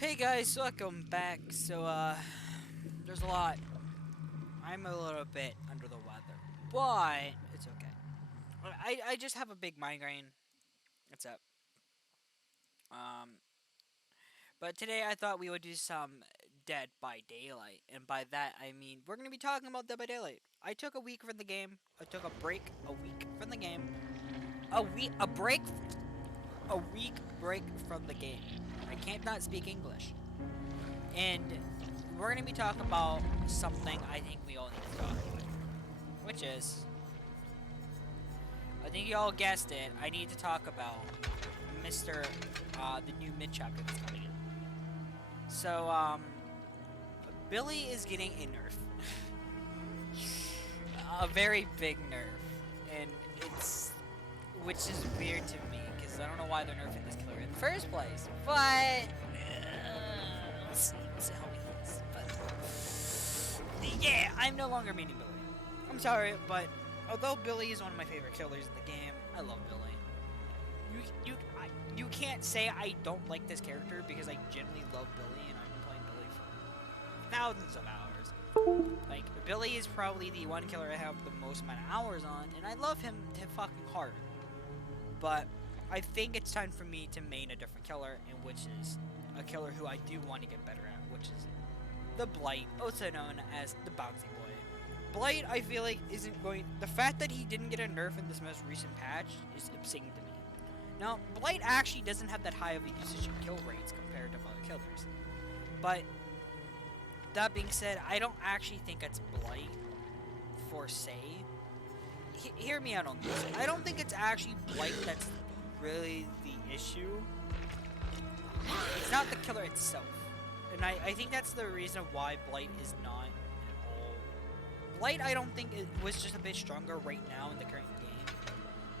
Hey guys, welcome back. There's a lot. I'm a little bit under the weather, but it's okay. I just have a big migraine. What's up? Um, but today I thought we would do some Dead by Daylight, and by that I mean we're gonna be talking about Dead by Daylight. I took a week from the game. I took a week from the game. A week break from the game. I can't not speak English. And we're going to be talking about something I think we all need to talk about. Which is, I think you all guessed it, I need to talk about the new mid-chapter that's coming in. Billy is getting a nerf. A very big nerf. And which is weird to me, because I don't know why they're nerfing this killer in the first place. But, let's see how he is. But, yeah, I'm no longer meaning Billy. I'm sorry, but although Billy is one of my favorite killers in the game, I love Billy. You can't say I don't like this character, because I genuinely love Billy, and I've been playing Billy for thousands of hours. Like, Billy is probably the one killer I have the most amount of hours on, and I love him to fucking hard. But I think it's time for me to main a different killer, and which is a killer who I do want to get better at, which is the Blight, also known as the Bouncy Boy. Blight, I feel like, isn't going... The fact that he didn't get a nerf in this most recent patch is upsetting to me. Now, Blight actually doesn't have that high of a usage and kill rates compared to other killers. But, that being said, I don't actually think it's Blight for say. Hear me out on this. I don't think it's actually Blight that's really the issue. It's not the killer itself. And I think that's the reason why Blight is not at all... Blight, I don't think it was just a bit stronger right now in the current game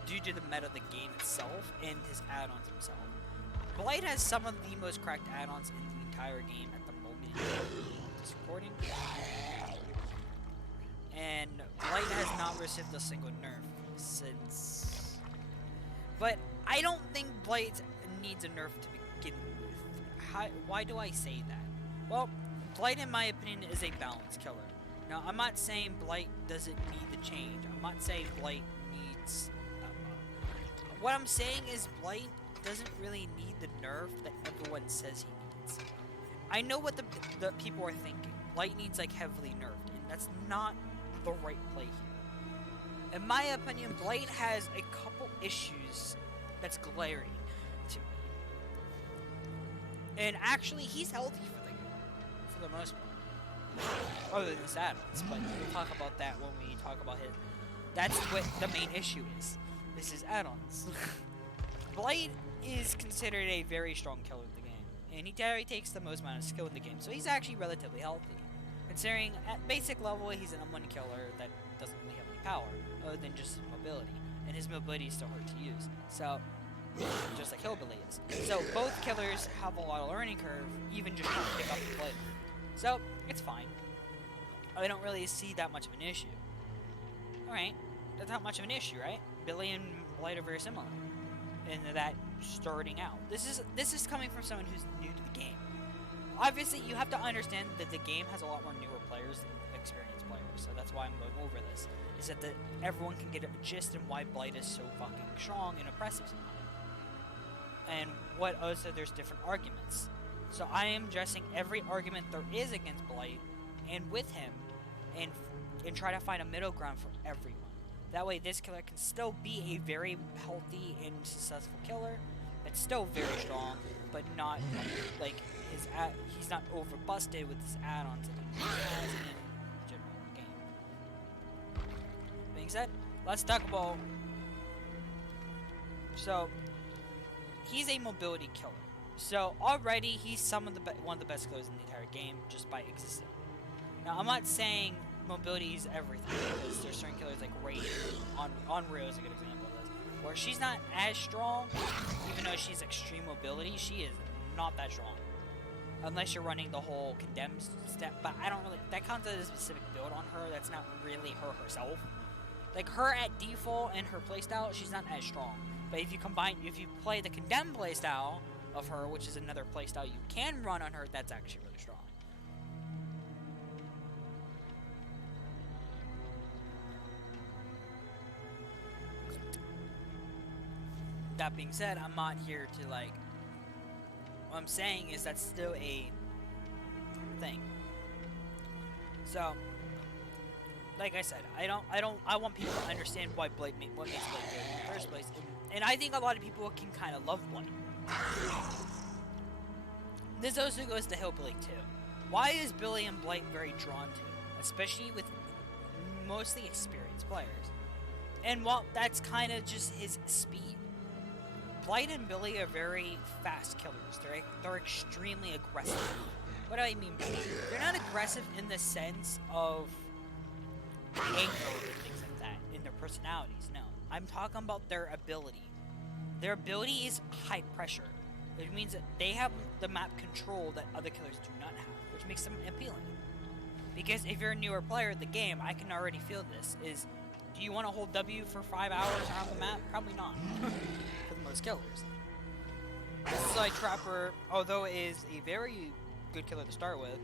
due to the meta of the game itself and his add-ons himself. Blight has some of the most cracked add-ons in the entire game at the moment in this recording. And Blight has not received a single nerf since... But I don't think Blight needs a nerf to begin with. Why do I say that? Well, Blight in my opinion is a balanced killer. Now, I'm not saying Blight doesn't need the change. I'm not saying Blight needs... what I'm saying is Blight doesn't really need the nerf that everyone says he needs. I know what the people are thinking. Blight needs like heavily nerfed, and that's not the right play here. In my opinion, Blight has a couple issues that's glaring to me. And actually, he's healthy for the most part. Other than his add-ons, but we'll talk about that when we talk about his... That's what the main issue is. This is add-ons. Blight is considered a very strong killer in the game, and he takes the most amount of skill in the game, so he's actually relatively healthy. Considering, at basic level, he's an M1 killer that doesn't really have any power, other than just his mobility. And his mobility is still hard to use. So, just like Hillbilly is. So, both killers have a lot of learning curve, even just trying to pick up the Blight. So, it's fine. I don't really see that much of an issue. Alright, that's not much of an issue, right? Billy and Blight are very similar in that starting out. This is coming from someone who's new to the game. Obviously, you have to understand that the game has a lot more newer players than experienced players, so that's why I'm going over this. Is that everyone can get a gist in why Blight is so fucking strong and oppressive sometimes. And what also there's different arguments. So I am addressing every argument there is against Blight and with him, and try to find a middle ground for everyone. That way, this killer can still be a very healthy and successful killer. It's still very strong, but not like he's not over busted with his add-ons that he has in general game. Being said, let's talk about. So he's a mobility killer. So already he's one of the best killers in the entire game just by existing. Now I'm not saying mobility is everything, because there's certain killers like Raid on Rio is a good example of this, where she's not as strong, even though she's extreme mobility, she is not that strong. Unless you're running the whole condemned step, but I don't really, that counts as a specific build on her, that's not really her herself. Like her at default and her playstyle, she's not as strong. But if you play the condemned playstyle, of her, which is another playstyle you can run on her that's actually really strong. That being said, I'm not here to like. What I'm saying is that's still a thing. So, like I said, I want people to understand why Blight what makes Blight good in the first place, and I think a lot of people can kind of love Blight. This also goes to Hillbilly too. Why is Billy and Blight very drawn to, especially with mostly experienced players? And while that's kind of just his speed, Blight and Billy are very fast killers. They're extremely aggressive. What do I mean by that? They're not aggressive in the sense of anger and things like that, in their personalities, no. I'm talking about their ability. Their ability is high pressure, which means that they have the map control that other killers do not have, which makes them appealing. Because if you're a newer player in the game, I can already feel this, is, do you want to hold W for 5 hours around the map? Probably not, for most killers. This is like Trapper, although it is a very good killer to start with,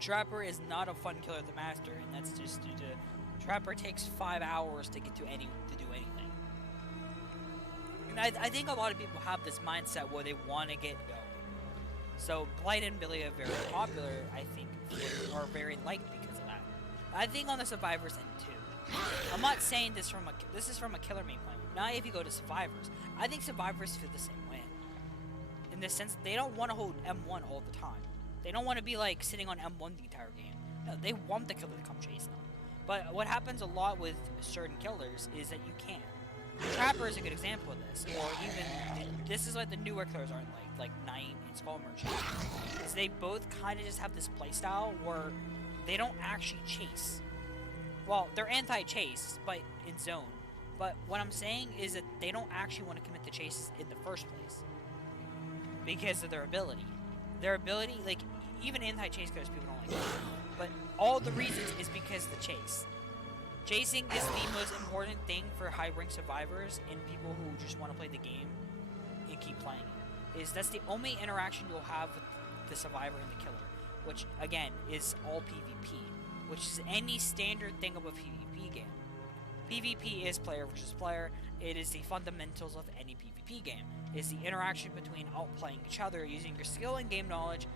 Trapper is not a fun killer to master, and that's just due to Trapper takes 5 hours to get to do anything. And I think a lot of people have this mindset where they want to get going. So Blight and Billy are very popular, I think, are very liked because of that. I think on the Survivors end too. I'm not saying this is from a killer main point. Not if you go to Survivors. I think Survivors feel the same way. In the sense they don't want to hold M1 all the time. They don't want to be like sitting on M1 the entire game. No, they want the killer to come chase them. But what happens a lot with certain killers is that you can't. Trapper is a good example of this, or even this is what the newer killers aren't like Knight and Skull Merchant. Is they both kind of just have this playstyle where they don't actually chase. Well, they're anti-chase, but in zone. But what I'm saying is that they don't actually want to commit the chases in the first place because of their ability. Their ability, like even anti-chase killers, people don't like it. But all the reasons is because of the chase. Chasing is the most important thing for high-rank survivors and people who just want to play the game and keep playing it. That's the only interaction you'll have with the survivor and the killer, which again is all PvP, which is any standard thing of a PvP game. PvP is player versus player. It is the fundamentals of any PvP game. It's the interaction between outplaying each other using your skill and game knowledge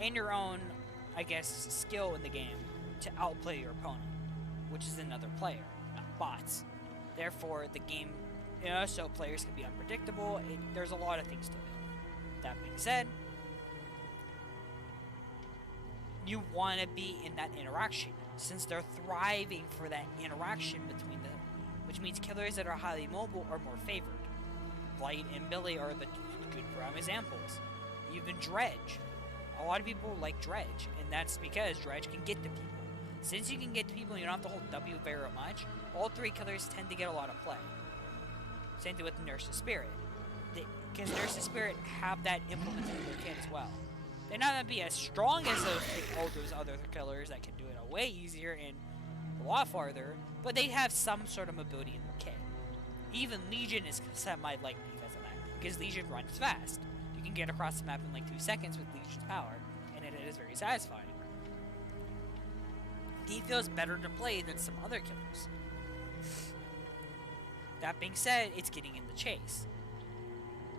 and your own, I guess, skill in the game to outplay your opponent, which is another player, not bots. Therefore, the game, so players can be unpredictable. There's a lot of things to it. That being said, you want to be in that interaction, since they're thriving for that interaction between them, which means killers that are highly mobile are more favored. Blight and Billy are the good prime examples. Even Dredge. A lot of people like Dredge, and that's because Dredge can get to people. Since you can get to people and you don't have to hold W very much, all three killers tend to get a lot of play. Same thing with Nurse's Spirit. Because Nurse's Spirit have that implemented in their kit as well. They're not going to be as strong as all those other killers that can do it way easier and a lot farther, but they have some sort of mobility in their kit. Even Legion is semi-liked because of that, because Legion runs fast. You can get across the map in like 2 seconds with Legion's power, and it is very satisfying. He feels better to play than some other killers. That being said, it's getting in the chase.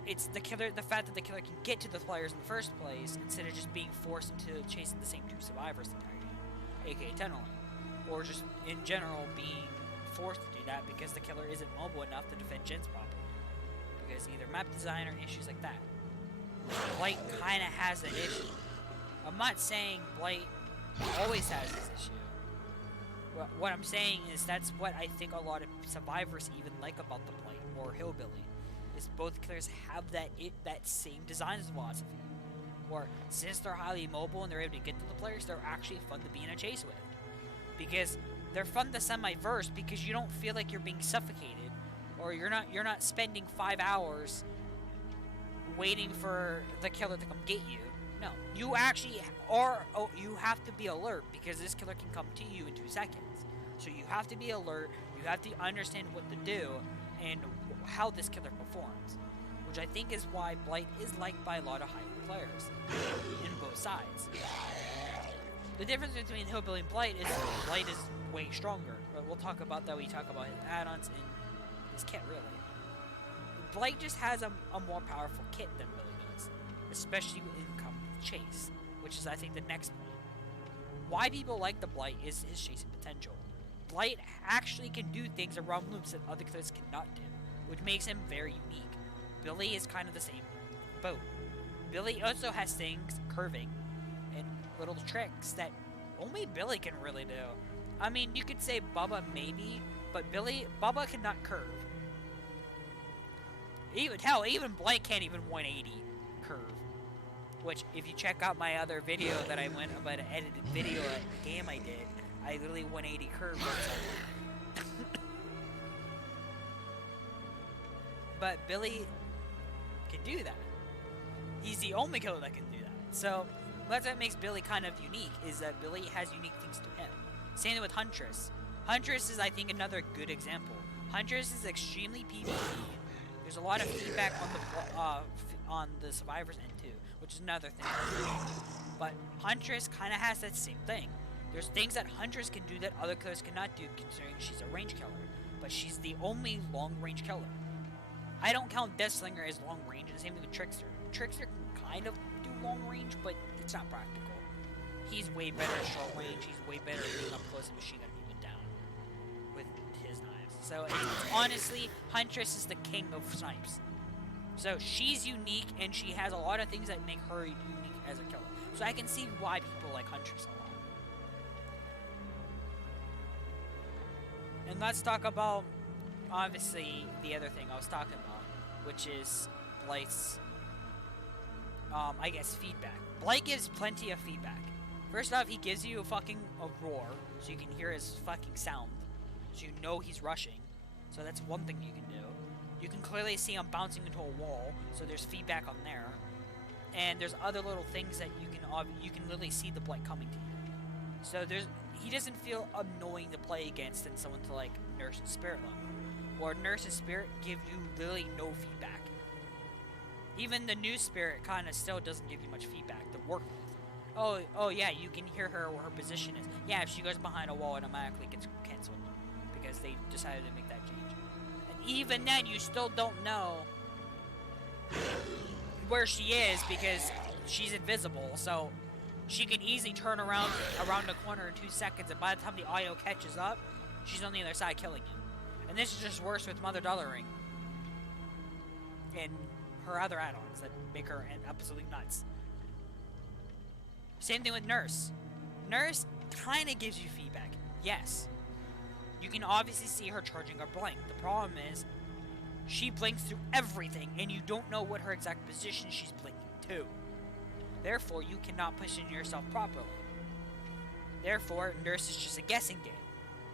It's the fact that the killer can get to the players in the first place instead of just being forced into chasing the same two survivors the entire game, aka tunneling, or just in general being forced to do that because the killer isn't mobile enough to defend gens properly, because either map design or issues like that. Blight kind of has an issue. I'm not saying Blight always has this issue. What I'm saying is that's what I think a lot of survivors even like about the Blight or Hillbilly. Is both killers have that same design philosophy, or since they're highly mobile and they're able to get to the players, they're actually fun to be in a chase with, because they're fun to semi-verse because you don't feel like you're being suffocated, or you're not spending 5 hours waiting for the killer to come get you. No, you actually are. You have to be alert because this killer can come to you in 2 seconds. So you have to be alert. You have to understand what to do and how this killer performs, which I think is why Blight is liked by a lot of higher players in both sides. The difference between Hillbilly and Blight is Blight is way stronger, but we'll talk about that when we talk about his add-ons and his kit, really. Blight just has a more powerful kit than Billy does, especially in come chase, which is, I think, the next point. Why people like the Blight is his chasing potential. Blight actually can do things around loops that other clans cannot do, which makes him very unique. Billy is kind of the same boat. Billy also has things, curving, and little tricks that only Billy can really do. I mean, you could say Bubba maybe, but Bubba cannot curve. Even Blight can't even 180 curve. Which, if you check out my other video that I went about an edited video at a game I did, I literally 180 curve on something. But Billy can do that. He's the only killer that can do that. So, what that makes Billy kind of unique is that Billy has unique things to him. Same thing with Huntress. Huntress is, I think, another good example. Huntress is extremely PvP. There's a lot of feedback on the survivors end too, which is another thing. But Huntress kind of has that same thing. There's things that Huntress can do that other killers cannot do, considering she's a range killer. But she's the only long-range killer. I don't count Deathslinger as long-range, and the same thing with Trickster. Trickster can kind of do long-range, but it's not practical. He's way better at short-range. He's way better at being up close and machine gun people down with his knives. So, honestly, Huntress is the king of snipes. So, she's unique, and she has a lot of things that make her unique as a killer. So, I can see why people like Huntress a lot. And let's talk about, obviously, the other thing I was talking about, which is Blight's, I guess, feedback. Blight gives plenty of feedback. First off, he gives you a roar, so you can hear his fucking sound, so you know he's rushing. So that's one thing you can do. You can clearly see him bouncing into a wall, so there's feedback on there. And there's other little things that you can literally see the Blight coming to you. So he doesn't feel annoying to play against than someone to like Nurse and Spirit level. Or Nurse and Spirit give you literally no feedback. Even the new Spirit kind of still doesn't give you much feedback to work with. Oh yeah, you can hear her where her position is. Yeah, if she goes behind a wall, it automatically gets cancelled because they decided to make that change. And even then, you still don't know where she is because she's invisible. So she can easily turn around the corner in 2 seconds, and by the time the audio catches up, she's on the other side killing you. And this is just worse with Mother Dollering and her other add-ons that make her absolutely nuts. Same thing with Nurse. Nurse kind of gives you feedback. Yes. You can obviously see her charging her blink. The problem is, she blinks through everything, and you don't know what her exact position she's blinking to. Therefore, you cannot position yourself properly. Therefore, Nurse is just a guessing game,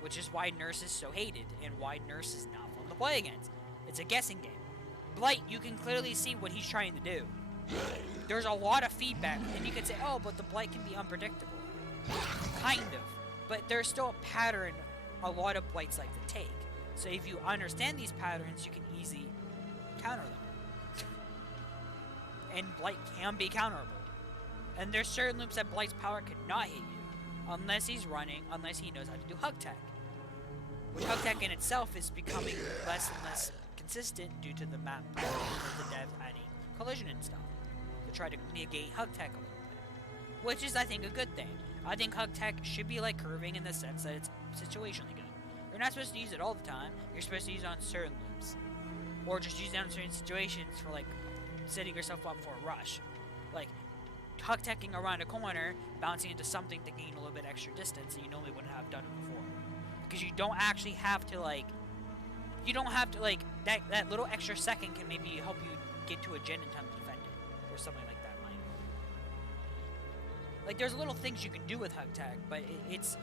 which is why Nurse is so hated, and why Nurse is not fun to play against. It's a guessing game. Blight, you can clearly see what he's trying to do. There's a lot of feedback, and you can say, oh, but the Blight can be unpredictable. Kind of. But there's still a pattern a lot of Blights like to take. So if you understand these patterns, you can easily counter them. And Blight can be counterable. And there's certain loops that Blight's power could not hit you. Unless he's running, unless he knows how to do Hug Tech. Which Hug Tech in itself is becoming less and less consistent due to the map of the devs adding collision and stuff. To try to negate Hug Tech a little bit. Which is, I think, a good thing. I think Hug Tech should be like curving in the sense that it's situationally good. You're not supposed to use it all the time. You're supposed to use it on certain loops. Or just use it on certain situations for, like, setting yourself up for a rush. Like, Hug Teching around a corner, bouncing into something to gain a little bit extra distance that you normally wouldn't have done it before. Because you don't actually have to, like... You don't have to, like... That little extra second can maybe help you get to a gen in time to defend it. Or something like that might. Like, there's little things you can do with Hug Tech, but it's...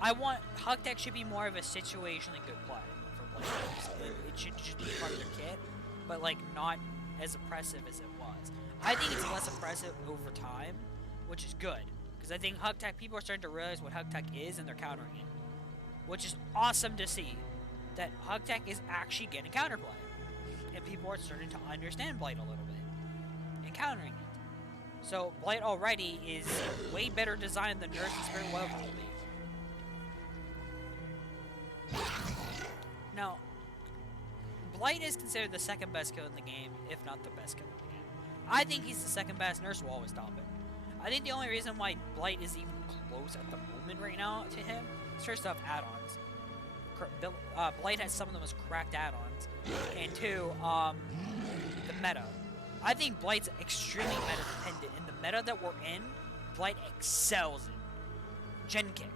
Hug Tech should be more of a situationally good play for players. It should just be part of their kit, but, like, not as oppressive as it was. I think it's less oppressive over time, which is good. Because I think Hug Tech, people are starting to realize what Hug Tech is, and they're countering it. Which is awesome to see. That Hug Tech is actually getting counterplay. and people are starting to understand Blight a little bit, and countering it. So Blight already is way better designed than Nerf and Spirit Web will be. Now, Blight is considered the second best kill in the game, if not the best kill in the game. I think he's the second best. Nurse will always top it. I think the only reason why Blight is even close at the moment right now to him is first off add-ons. Blight has some of the most cracked add-ons, and two, the meta. I think Blight's extremely meta dependent. In the meta that we're in, Blight excels in Gen Kick.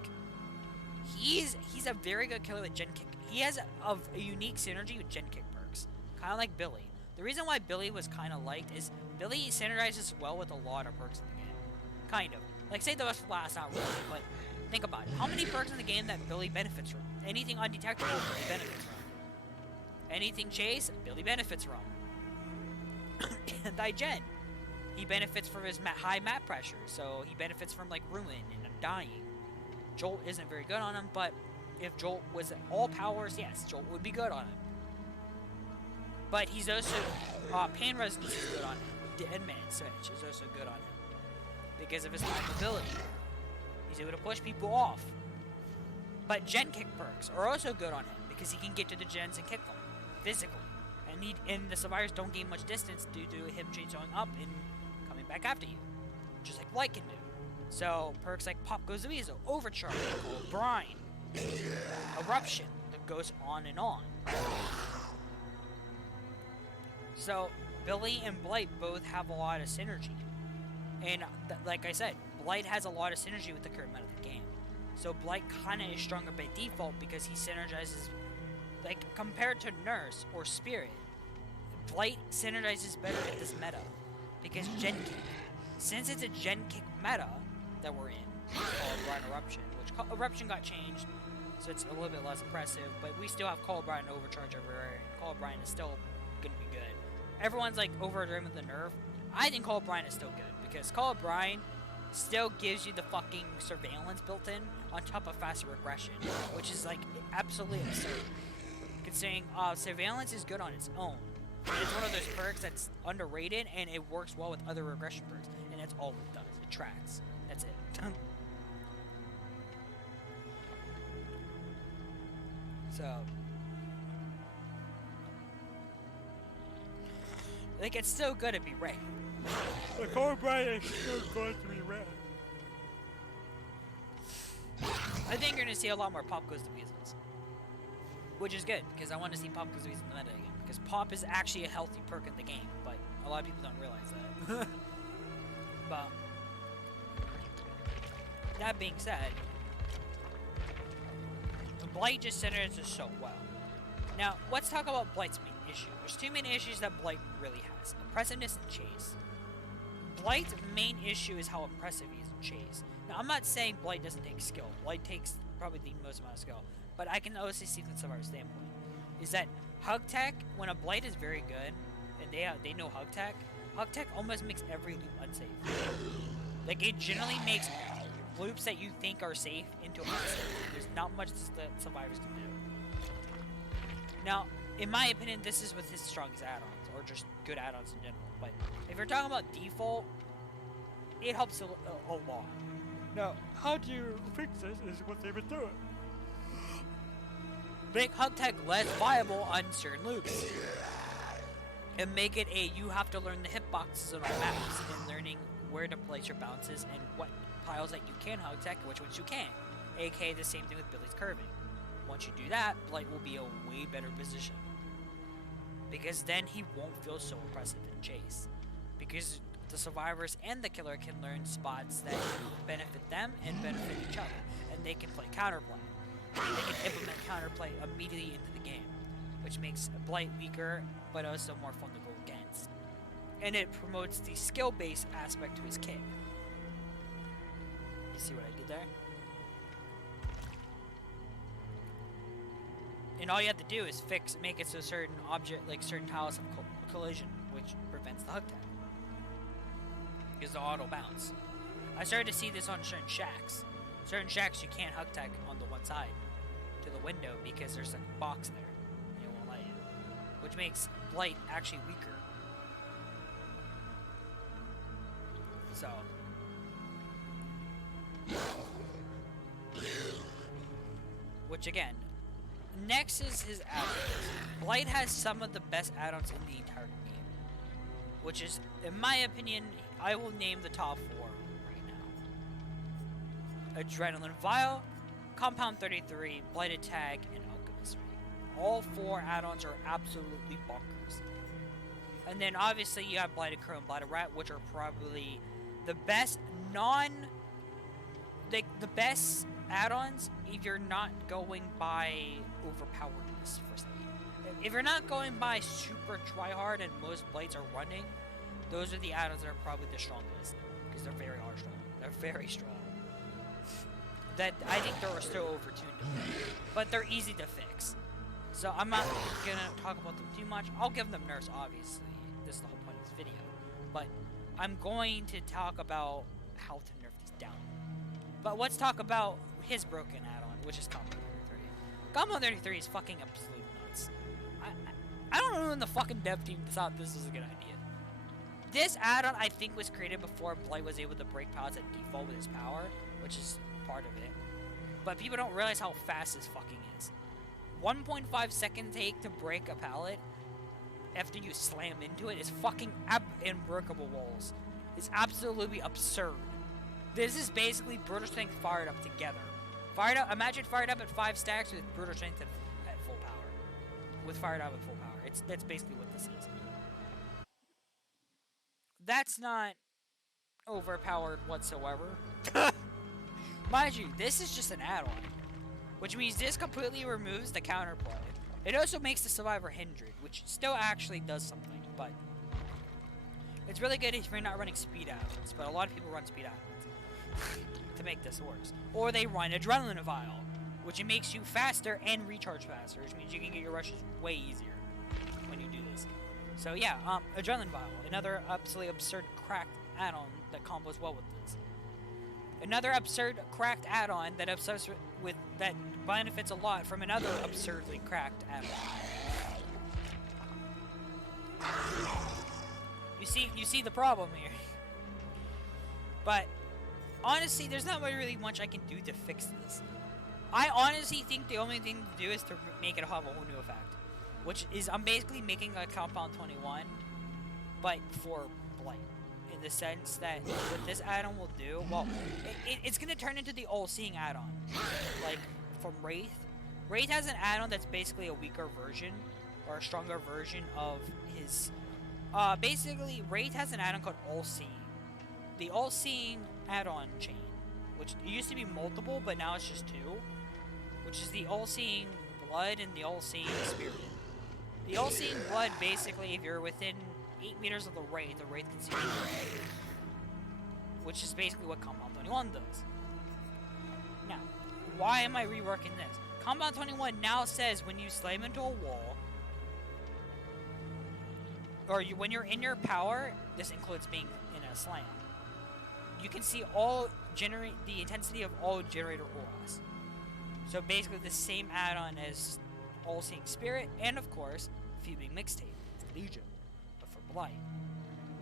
He's a very good killer with Gen Kick. He has a unique synergy with Gen Kick perks, kind of like Billy. The reason why Billy was kind of liked is Billy synergizes well with a lot of perks in the game. Kind of. Like, say the last, not really, but think about it. How many perks in the game that Billy benefits from? Anything undetectable, Billy benefits from. Anything chase, Billy benefits from. Anti-Gen. He benefits from his high map pressure, so he benefits from, like, Ruin and Dying. Jolt isn't very good on him, but if Jolt was all powers, yes, Jolt would be good on him. But he's also, Pain Resonance is good on him. Dead Man Switch is also good on him. Because of his high mobility. He's able to push people off. But Gen Kick perks are also good on him, because he can get to the gens and kick them, physically. And the survivors don't gain much distance due to him changing up and coming back after you. Just like Blight can do. So, perks like Pop Goes the Weasel, Overcharge, Cold Brine, Eruption, that goes on and on. So, Billy and Blight both have a lot of synergy. And, like I said, Blight has a lot of synergy with the current meta of the game. So, Blight kinda is stronger by default because he synergizes, like, compared to Nurse or Spirit, Blight synergizes better with this meta. Because Gen Kick. Since it's a Gen Kick meta that we're in, called Brine Eruption, which Eruption got changed, so it's a little bit less impressive, but we still have Call of Brine Overcharge everywhere, and Call of Brine is still gonna be good. Everyone's like overdriven with the nerf. I think Call of Brine is still good, because Call of Brine still gives you the fucking surveillance built in on top of faster regression, which is like absolutely absurd. Considering surveillance is good on its own. It's one of those perks that's underrated, and it works well with other regression perks, and that's all it does. It tracks. That's it. So, like, it's still good to be red. The Call Brine is still good to be red. I think you're gonna see a lot more Pop Goes the Weasels, which is good because I want to see Pop Goes the Weasels in the meta again. Because Pop is actually a healthy perk in the game, but a lot of people don't realize that. But that being said, Blight just synergizes so well. Now, let's talk about Blight's main issue. There's two main issues that Blight really has: impressiveness and chase. Blight's main issue is how impressive he is in chase. Now, I'm not saying Blight doesn't take skill. Blight takes probably the most amount of skill, but I can also see from our standpoint is that Hug Tech, when a Blight is very good, and they know Hug Tech almost makes every loop unsafe. Like, it generally makes loops that you think are safe into unsafe. There's not much that survivors can do. Now, in my opinion, this is with his strongest add-ons, or just good add-ons in general. But if you're talking about default, it helps a lot. Now, how do you fix this is what they've been doing. Make Hug Tech less viable on certain loops. And make it you have to learn the hitboxes on our maps, and learning where to place your bounces and what piles that you can Hug Tech and which ones you can't. AKA the same thing with Billy's curving. Once you do that, Blight will be a way better position. Because then he won't feel so impressive in chase. Because the survivors and the killer can learn spots that benefit them and benefit each other. And they can play counterplay. They can implement counterplay immediately into the game. Which makes Blight weaker, but also more fun to go against. And it promotes the skill-based aspect to his kit. You see what I did there? And all you have to do is make it so certain certain tiles have collision, which prevents the Hug Tech. Because the auto bounce. I started to see this on certain shacks. Certain shacks you can't Hug Tech on the one side to the window because there's a box there. It won't let you. which makes Blight actually weaker. So, which again, next is his add-ons. Blight has some of the best add-ons in the entire game, which is, in my opinion, I will name the top 4 right now. Adrenaline Vial, Compound 33, Blighted Tag, and Alchemist Ray. All 4 add-ons are absolutely bonkers. And then obviously you have Blighted Crow and Blighted Rat, which are probably the best the best add-ons if you're not going by overpoweredness for say. If you're not going by super tryhard and most Blights are running, those are the add-ons that are probably the strongest because they're very strong. They're very strong. That I think they're still overtuned, but they're easy to fix. So I'm not gonna talk about them too much. I'll give them nerfs, obviously. This is the whole point of this video. But I'm going to talk about how to nerf these down. But let's talk about his broken add-on, which is Combo 33. Combo 33 is fucking absolute nuts. I don't know when the fucking dev team thought this was a good idea. This add-on, I think, was created before Blight was able to break pallets at default with his power, which is part of it. But people don't realize how fast this fucking is. 1.5 second take to break a pallet after you slam into it is fucking unbreakable walls. It's absolutely absurd. This is basically Brutal Strength fired up together. Imagine fired up at 5 stacks with Brutal Strength at full power. With fired up at full power. That's basically what this is. That's not overpowered whatsoever. Mind you, this is just an add-on, which means this completely removes the counterplay. It also makes the Survivor hindered, which still actually does something, but it's really good if you're not running speed add-ons, but a lot of people run speed add-ons to make this worse. Or they run Adrenaline Vial, which it makes you faster and recharge faster, which means you can get your rushes way easier when you do this. So yeah, Adrenaline Vial, another absolutely absurd cracked add-on that combos well with this. Another absurd cracked add-on that that benefits a lot from another absurdly cracked add-on. You see the problem here. But honestly, there's not really much I can do to fix this. I honestly think the only thing to do is to make it have a whole new effect, which is I'm basically making a Compound 21, but for Blight. In the sense that what this add-on will do, well, it's going to turn into the all-seeing add-on. Like, from Wraith. Wraith has an add-on that's basically a weaker version, or a stronger version of his... basically, Wraith has an add-on called All-Seeing. The All-Seeing add-on chain, which used to be multiple, but now it's just 2, which is the All-Seeing Blood and the All-Seeing Spirit. The All-Seeing Blood, basically, if you're within 8 meters of the Wraith can see you, which is basically what Compound 21 does. Now, why am I reworking this? Compound 21 now says when you slam into a wall, or when you're in your power, this includes being in a slam, you can see the intensity of all generator auras. So basically the same add-on as All-Seeing Spirit, and of course, Fuming Mixtape, Legion. Blight.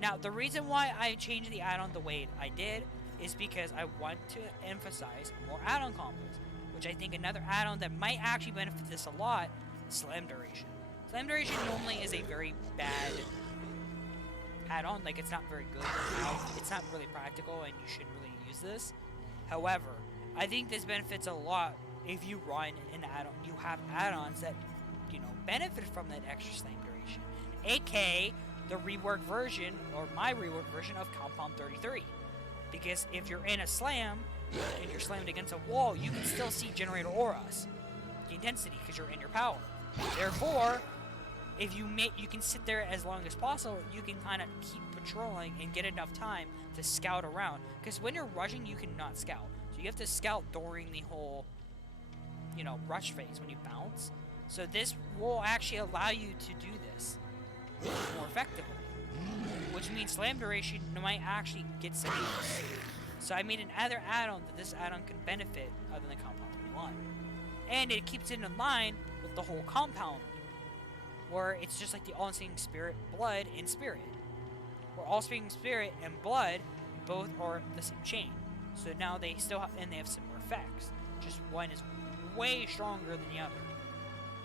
Now, the reason why I changed the add-on the way I did is because I want to emphasize more add-on combos, which I think another add-on that might actually benefit this a lot is Slam Duration. Slam Duration normally is a very bad add-on, like it's not very good. It's not really practical and you shouldn't really use this. However, I think this benefits a lot if you run an add-on. You have add-ons that, benefit from that extra Slam Duration. aka the rework version, or my rework version of Compound 33. Because if you're in a slam, and you're slammed against a wall, you can still see generator auras. The intensity, because you're in your power. Therefore, if you can sit there as long as possible, you can kind of keep patrolling and get enough time to scout around. Because when you're rushing, you cannot scout. So you have to scout during the whole, rush phase when you bounce. So this will actually allow you to do this more effectively, which means Slam Duration might actually get some use. So I made another add-on that this add-on can benefit other than Compound 21, and it keeps it in line with the whole Compound where it's just like the all-seeing spirit, blood, and spirit. Where all-seeing spirit and blood both are the same chain. So now they still have, and they have similar effects. Just one is way stronger than the other.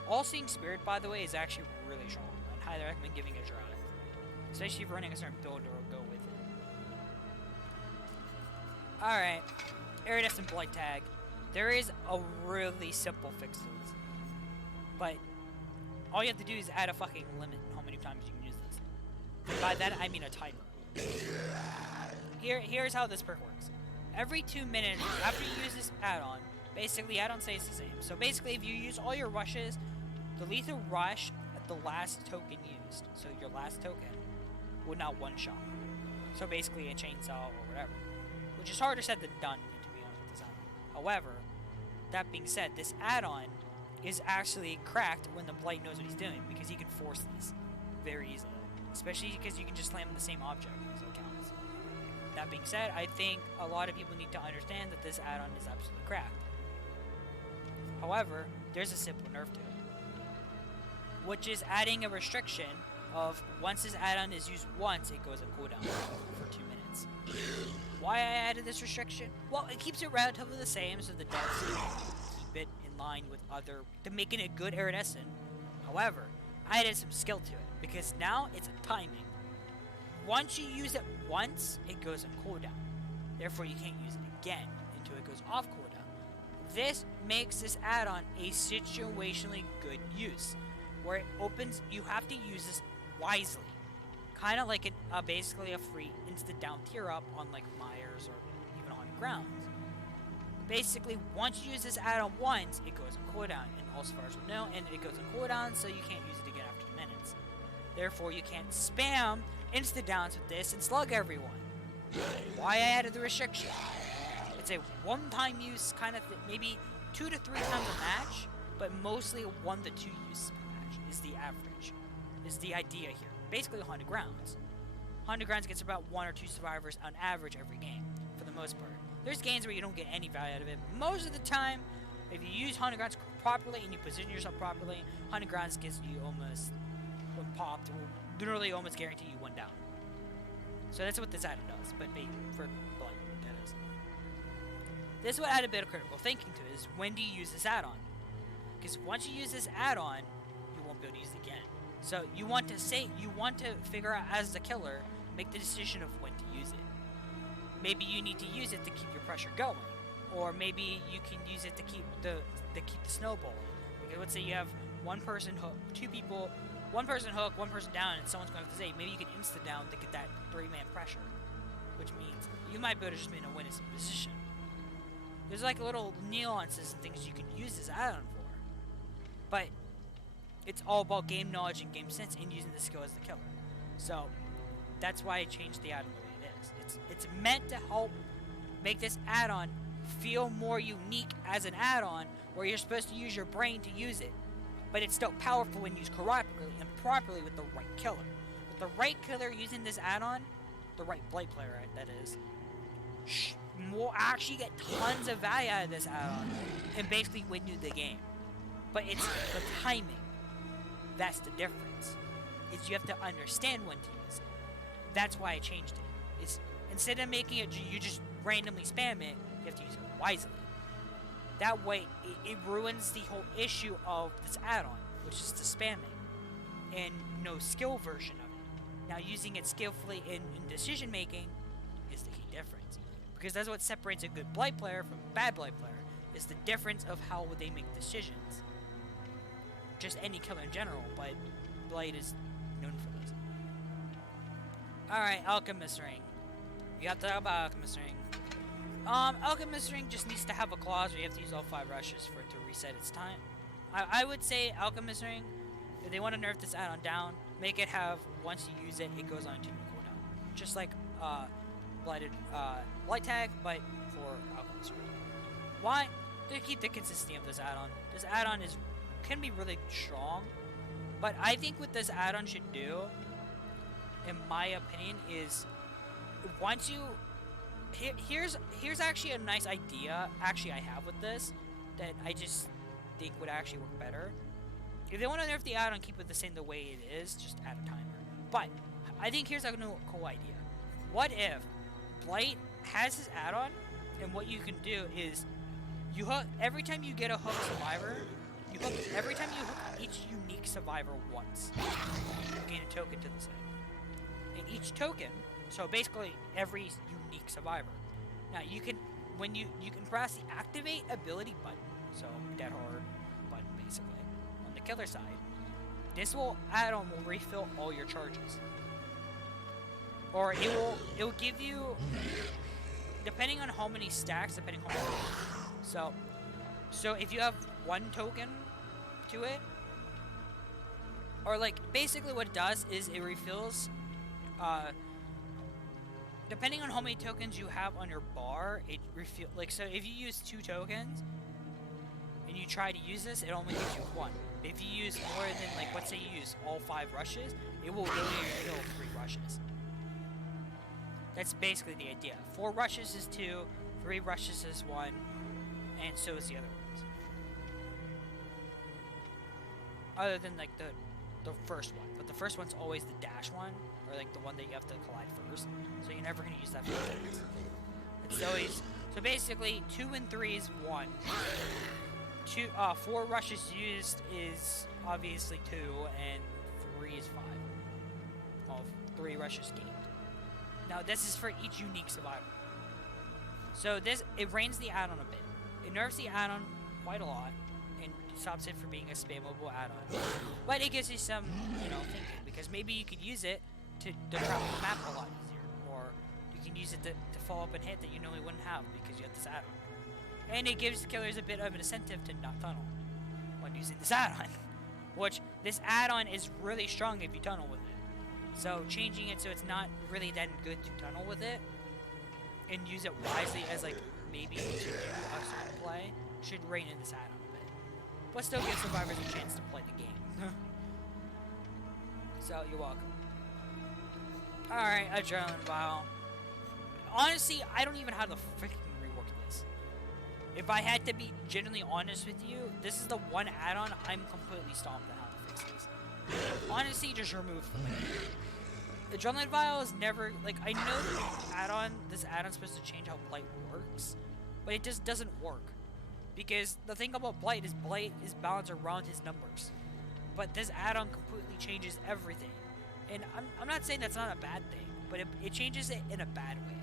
All-seeing spirit, by the way, is actually really strong. I'd highly recommend giving it a try. Especially if you're running a certain build or go with it. Alright. Iridescent Blight tag. There is a really simple fix to this. But all you have to do is add a fucking limit on how many times you can use this. And by that, I mean a timer. Here's how this perk works. Every 2 minutes after you use this add-on, basically the add-on stays the same. So basically, if you use all your rushes, the lethal rush at the last token used, so your last token, will not one-shot. So basically a chainsaw or whatever. Which is harder said than done, to be honest with this add-on. However, that being said, this add-on is actually cracked when the Blight knows what he's doing, because he can force this very easily. Especially because you can just slam the same object, so it counts. That being said, I think a lot of people need to understand that this add-on is absolutely cracked. However, there's a simple nerf to it, which is adding a restriction of once this add-on is used once, it goes on cooldown for 2 minutes. Why I added this restriction? Well, it keeps it relatively the same, so the devs keep it in line with other, to making it good iridescent. However, I added some skill to it, because now it's a timing. Once you use it once, it goes on cooldown. Therefore, you can't use it again until it goes off cooldown. This makes this add-on a situationally good use, where it opens, you have to use this wisely. Kind of like basically a free instant down tier up on like Myers or even on grounds. Basically, once you use this add-on once, it goes on cooldown, and all stars will know, and it goes on cooldown, so you can't use it again after 2 minutes. Therefore, you can't spam instant downs with this and slug everyone. Why I added the restriction? It's a one-time use kind of maybe 2 to 3 times a match, but mostly a 1 to 2 uses per match is the average. Is the idea here. Basically, Haunted Grounds. Haunted Grounds gets about 1 or 2 survivors on average every game, for the most part. There's games where you don't get any value out of it. Most of the time, if you use Haunted Grounds properly and you position yourself properly, Haunted Grounds gets you almost, when popped, will literally almost guarantee you 1 down. So that's what this add-on does, but for Blight, that is. This is what added a bit of critical thinking to it, is when do you use this add-on? Because once you use this add-on, you won't be able to use it again. So you want to figure out as the killer, make the decision of when to use it. Maybe you need to use it to keep your pressure going, or maybe you can use it to keep the snowball. Because let's say you have one person hook, 2 people, one person hook, one person down, and someone's going to save. Maybe you can insta down to get that 3-man pressure, which means you might be able to just be in a winning position. There's like little nuances and things you can use this add-on for, but it's all about game knowledge and game sense and using the skill as the killer. So that's why I changed the add-on the way it is. It's meant to help make this add-on feel more unique as an add-on, where you're supposed to use your brain to use it, but it's still powerful when used correctly and properly with the right killer. With the right killer using this add-on, the right Blight player, that is, will actually get tons of value out of this add-on and basically win you the game. But it's the timing. That's the difference. Is you have to understand when to use it. That's why I changed it. It's instead of making it you just randomly spam it, you have to use it wisely. That way, it ruins the whole issue of this add-on, which is the spamming and no skill version of it. Now, using it skillfully in decision making is the key difference, because that's what separates a good Blight player from a bad Blight player. Is the difference of how they make decisions. Just any killer in general, but Blight is known for this. Alright, Alchemist Ring. You have to talk about Alchemist Ring. Alchemist Ring just needs to have a clause where you have to use all 5 rushes for it to reset its time. I would say Alchemist Ring, if they want to nerf this add-on down, make it have, once you use it, it goes on a 2-minute cooldown. Just like, Blight Tag, but for Alchemist Ring. Why? To keep the consistency of this add-on. This add-on can be really strong, but I think what this add-on should do, in my opinion, is once you here's actually a nice idea I have with this that I just think would actually work better. If they want to nerf the add-on, keep it the way it is, just add a timer. But I think here's a cool idea. What if Blight has his add-on, and what you can do is you hook every time you get a hook survivor. Every time you hook each unique survivor once, you gain a token to the site. And each token, so basically every unique survivor. Now you can press the activate ability button, so dead hard button basically on the killer side. This add-on will refill all your charges, or it will give you, depending on how many stacks, depending on how many. So if you have one token to it, or like basically what it does is it refills, depending on how many tokens you have on your bar, it refill, like, so if you use 2 tokens and you try to use this, it only gives you 1. If you use more than, like, let's say you use all 5 rushes, it will really refill 3 rushes. That's basically the idea. 4 rushes is 2, 3 rushes is 1, and so is the other ones. Other than like the first one, but the first one's always the dash one, or like the one that you have to collide first. So you're never gonna use that for seconds. It's always, so basically 2 and 3 is 1. 4 rushes used is obviously 2, and 3 is 5. Well, 3 rushes gained. Now this is for each unique survivor. So it reins the add-on a bit. It nerfs the add-on quite a lot, and stops it from being a spammable add-on. But it gives you some, thinking, because maybe you could use it to travel the map a lot easier, or you can use it to follow up and hit that you normally wouldn't have because you have this add-on. And it gives killers a bit of an incentive to not tunnel when using this add-on, which this add-on is really strong if you tunnel with it. So changing it so it's not really that good to tunnel with it, and use it wisely as like maybe to do a certain play, should rein in this add-on a bit. But still give survivors a chance to play the game. So you're welcome. Alright, Adrenaline Vial. Honestly, I don't even know how to freaking rework this. If I had to be genuinely honest with you, this is the one add-on I'm completely stomped at how to fix this. Honestly, just remove from it. Adrenaline Vial is never, like, I know this add-on's supposed to change how Blight works, but it just doesn't work. Because the thing about Blight is balanced around his numbers. But this add-on completely changes everything. And I'm not saying that's not a bad thing, but it changes it in a bad way.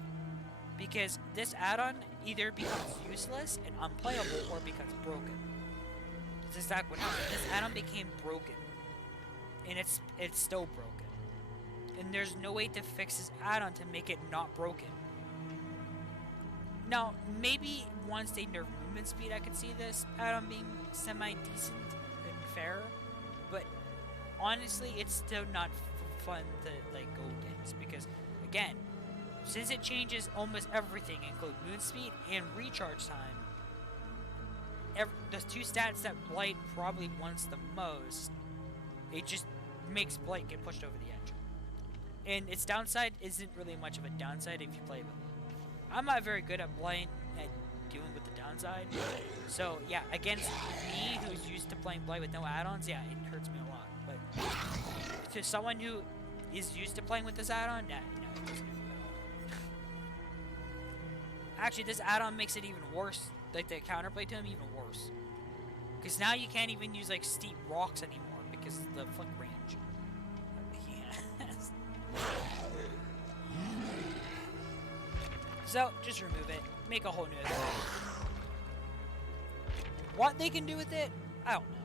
Because this add-on either becomes useless and unplayable or becomes broken. That's exactly what happened. This add-on became broken. And it's still broken. And there's no way to fix this add-on to make it not broken. Now, maybe once they nerf movement speed, I could see this add-on being semi-decent and fair. But honestly, it's still not fun to like go against, because again, since it changes almost everything, including movement speed and recharge time, the 2 stats that Blight probably wants the most, it just makes Blight get pushed over the edge. And its downside isn't really much of a downside if you play with it. I'm not very good at Blight at dealing with the downside. So yeah, against me who's used to playing Blight with no add-ons, yeah, it hurts me a lot. But to someone who is used to playing with this add-on, no, it doesn't hurt me at all. Actually, this add-on makes it even worse. Like the counterplay to him even worse. Because now you can't even use like steep rocks anymore because of the flick range. Yes. So, just remove it. Make a whole new thing. What they can do with it, I don't know.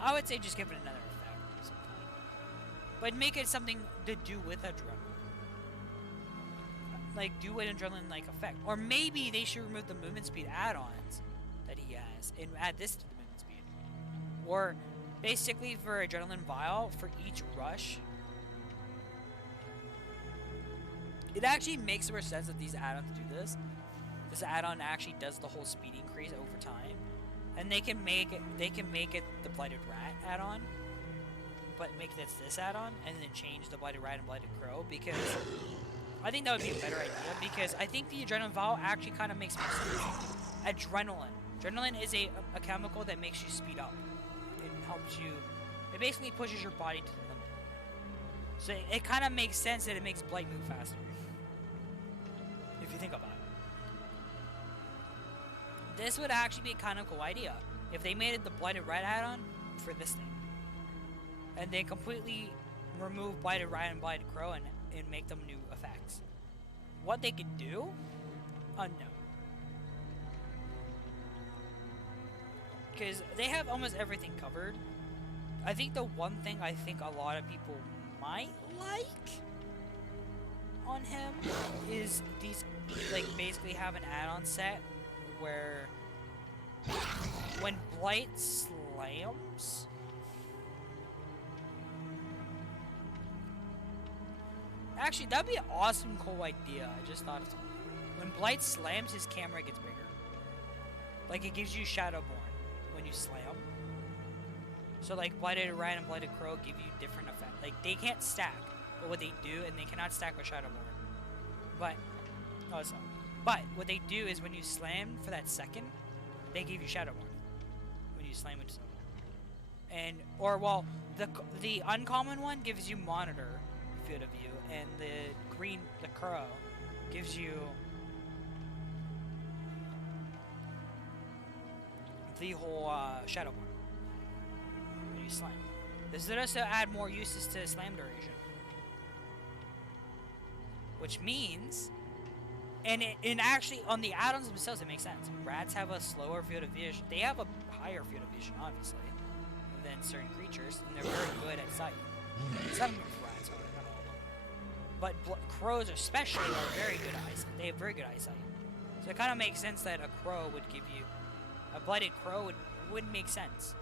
I would say just give it another effect or something. But make it something to do with Adrenaline. Like, do an Adrenaline-like effect. Or maybe they should remove the movement speed add-ons that he has and add this to the movement speed. Or, basically for Adrenaline Vial, for each rush, it actually makes more sense that these add-ons do this. This add-on actually does the whole speed increase over time, and they can make it the Blighted Rat add-on, but make this add-on, and then change the Blighted Rat and Blighted Crow, because I think that would be a better idea. Because I think the Adrenaline Vial actually kind of makes more sense. Adrenaline is a chemical that makes you speed up in helps you. It basically pushes your body to the limit. So it kind of makes sense that it makes Blight move faster. If you think about it. This would actually be a kind of cool idea if they made it the Blighted Rat add-on for this thing. And they completely remove Blighted Rat and Blighted Crow and make them new effects. What they could do? Unknown. Because they have almost everything covered. I think the one thing I think a lot of people might like on him is these, like, basically have an add-on set where when Blight slams, actually that'd be an awesome cool idea. I just thought of something. When Blight slams, his camera gets bigger. Like, it gives you Shadowborn when you slam. So like Blighted Rat and Blighted Crow give you different effects. Like, they can't stack, but what they do, and they cannot stack with Shadowborn. But but what they do is when you slam for that second, they give you Shadowborn. When you slam into someone. And the uncommon one gives you Monitor field of view, and the Crow gives you the whole Shadowborn. When you slam. This would also add more uses to slam duration. Which means, and actually on the add-ons themselves it makes sense. Rats have a slower field of vision. They have a higher field of vision, obviously, than certain creatures, and they're very good at sight. Some rats are, not all of them. But crows especially are very good at eyesight. They have very good eyesight. So it kind of makes sense that a crow would give you, a Blighted Crow would make sense.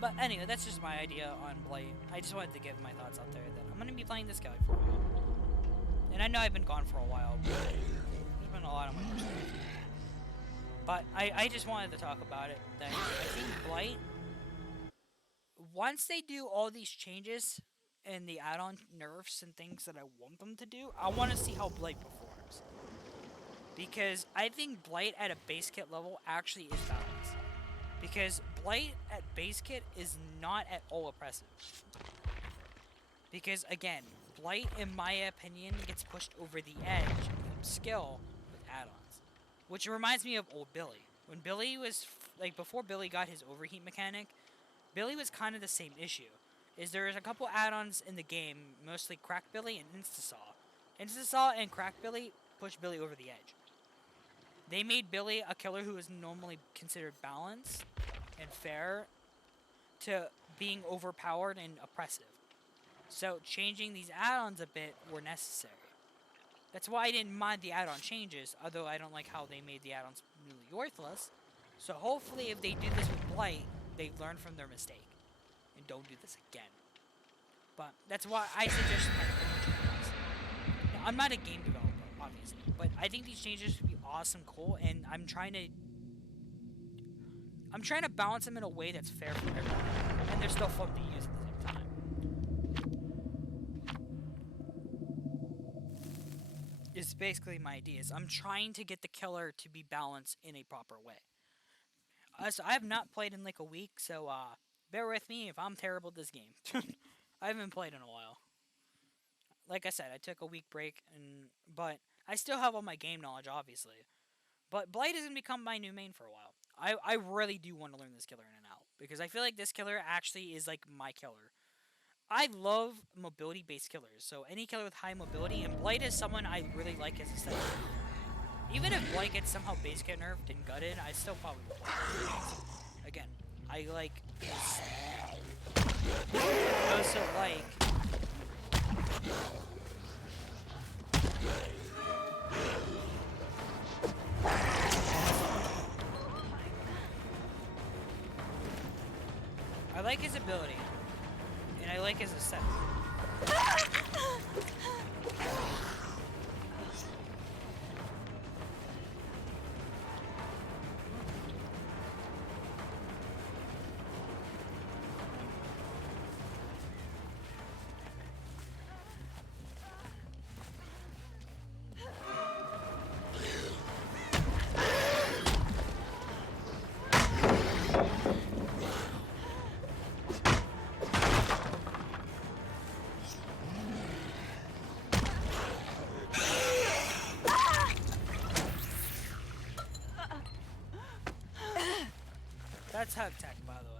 But anyway, that's just my idea on Blight. I just wanted to get my thoughts out there that I'm going to be playing this guy for a while. And I know I've been gone for a while, but there's been a lot on my personal life. But I just wanted to talk about it. That I think Blight, once they do all these changes and the add-on nerfs and things that I want them to do, I want to see how Blight performs. Because I think Blight at a base kit level actually is balanced. Because Blight at base kit is not at all oppressive. Because again, Blight, in my opinion, gets pushed over the edge of skill with add-ons. Which reminds me of old Billy. When Billy was, before Billy got his overheat mechanic, Billy was kind of the same issue. There's a couple add-ons in the game, mostly Crack Billy and Instasaw. Instasaw and Crack Billy push Billy over the edge. They made Billy a killer who is normally considered balanced and fair to being overpowered and oppressive. So changing these add-ons a bit were necessary. That's why I didn't mind the add-on changes, although I don't like how they made the add-ons really worthless. So hopefully if they do this with Blight, they learn from their mistake and don't do this again. But that's why I suggest changes. Now, I'm not a game developer, obviously, but I think these changes would be awesome, cool, and I'm trying to balance them in a way that's fair for everyone, and they're still fun to use at the same time. It's basically my ideas. I'm trying to get the killer to be balanced in a proper way. So I have not played in like a week, so bear with me if I'm terrible at this game. I haven't played in a while. Like I said, I took a week break, but I still have all my game knowledge, obviously. But Blight is going to become my new main for a while. I really do want to learn this killer in and out, because I feel like this killer actually is like my killer. I love mobility-based killers, so any killer with high mobility, and Blight is someone I really like as a set. Even if Blight gets somehow base kit nerfed and gutted, I still probably would. Again, I like this. I also like... I like his ability, and I like his aesthetic. have tech, by the way.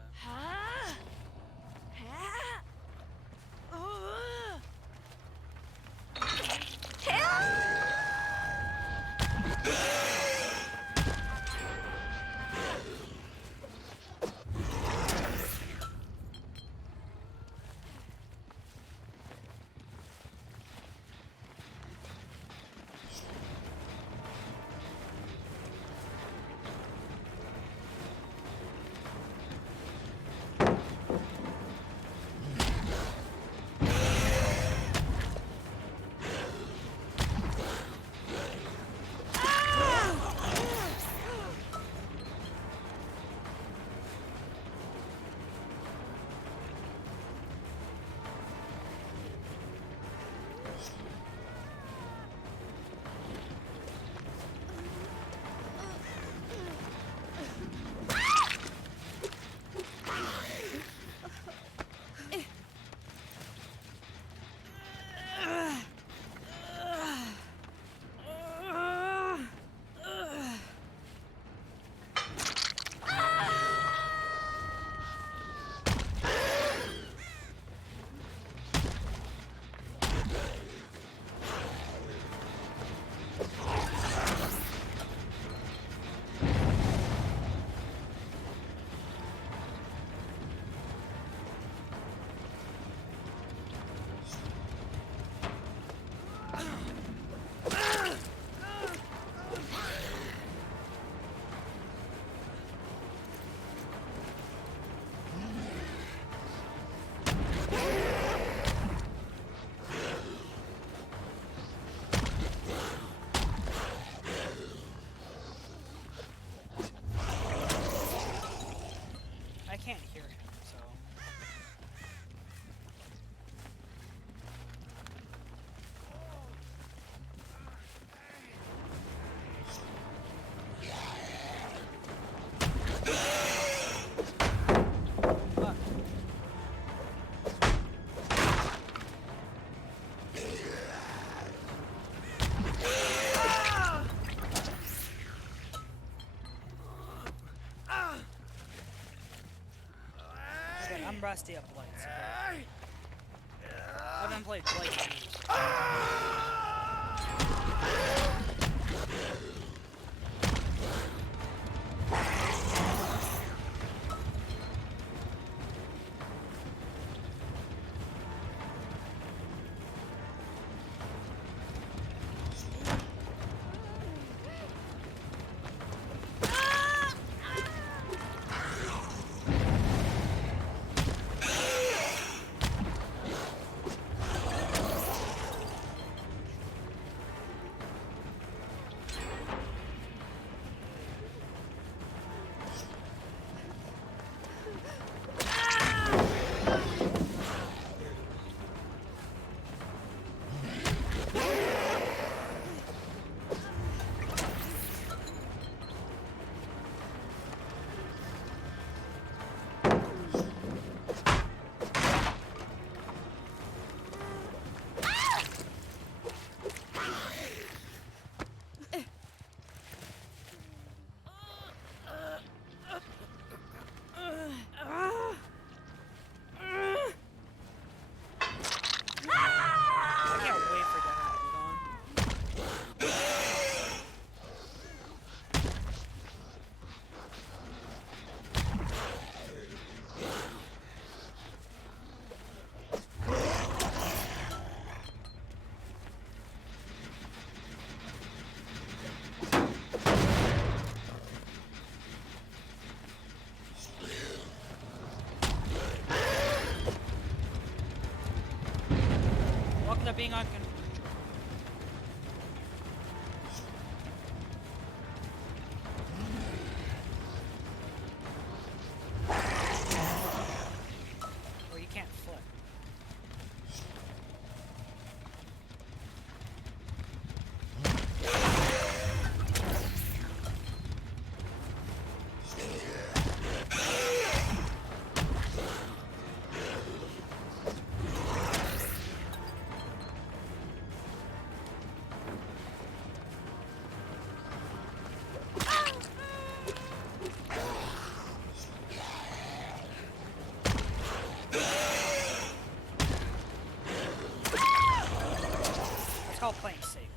Can't hear him, so. I'm rusty at Blight, so I haven't played Blight in years. Being on or you can't flip. called playing safe.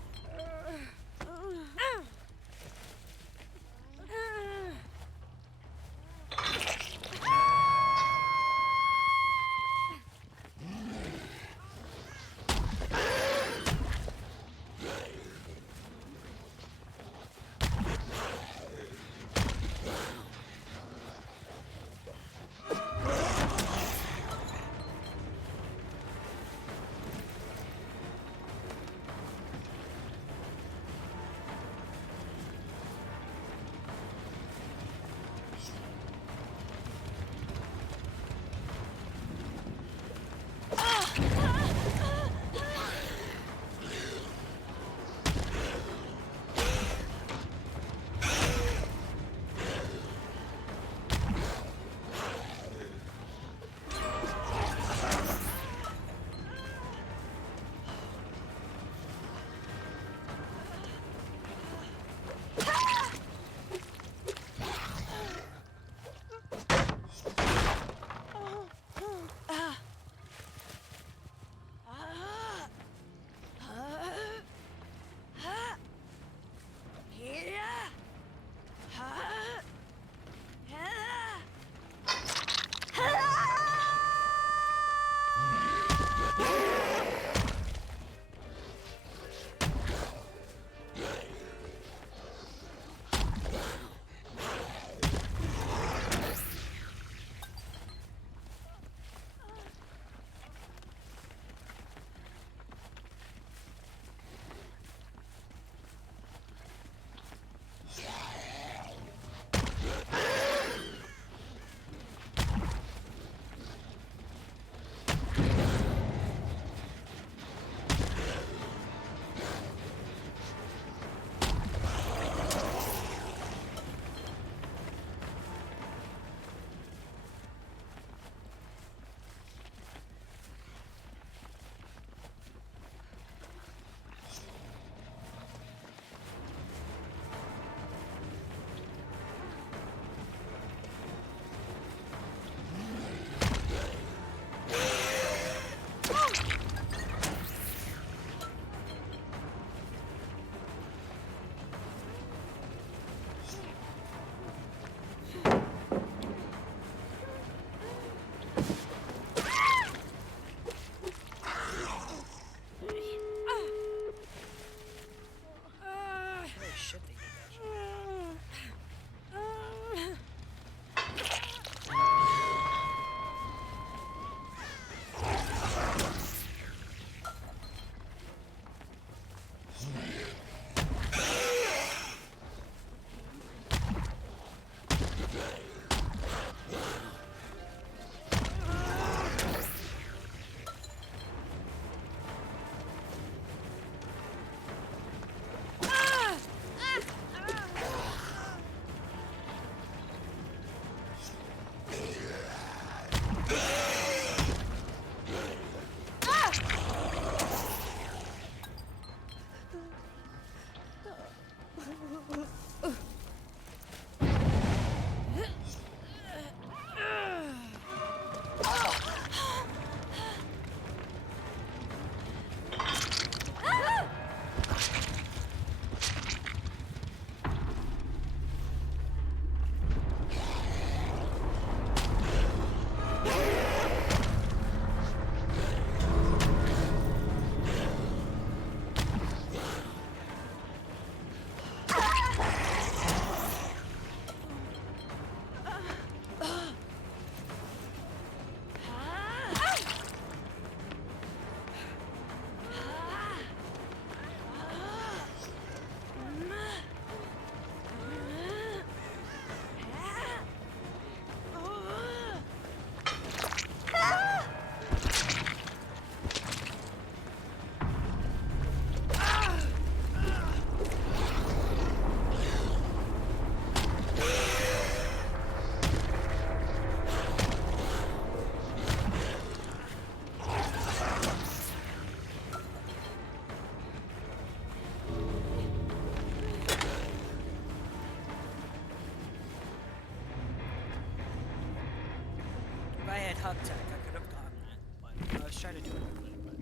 hub tech, I could have gotten that, but I was trying to do it quickly,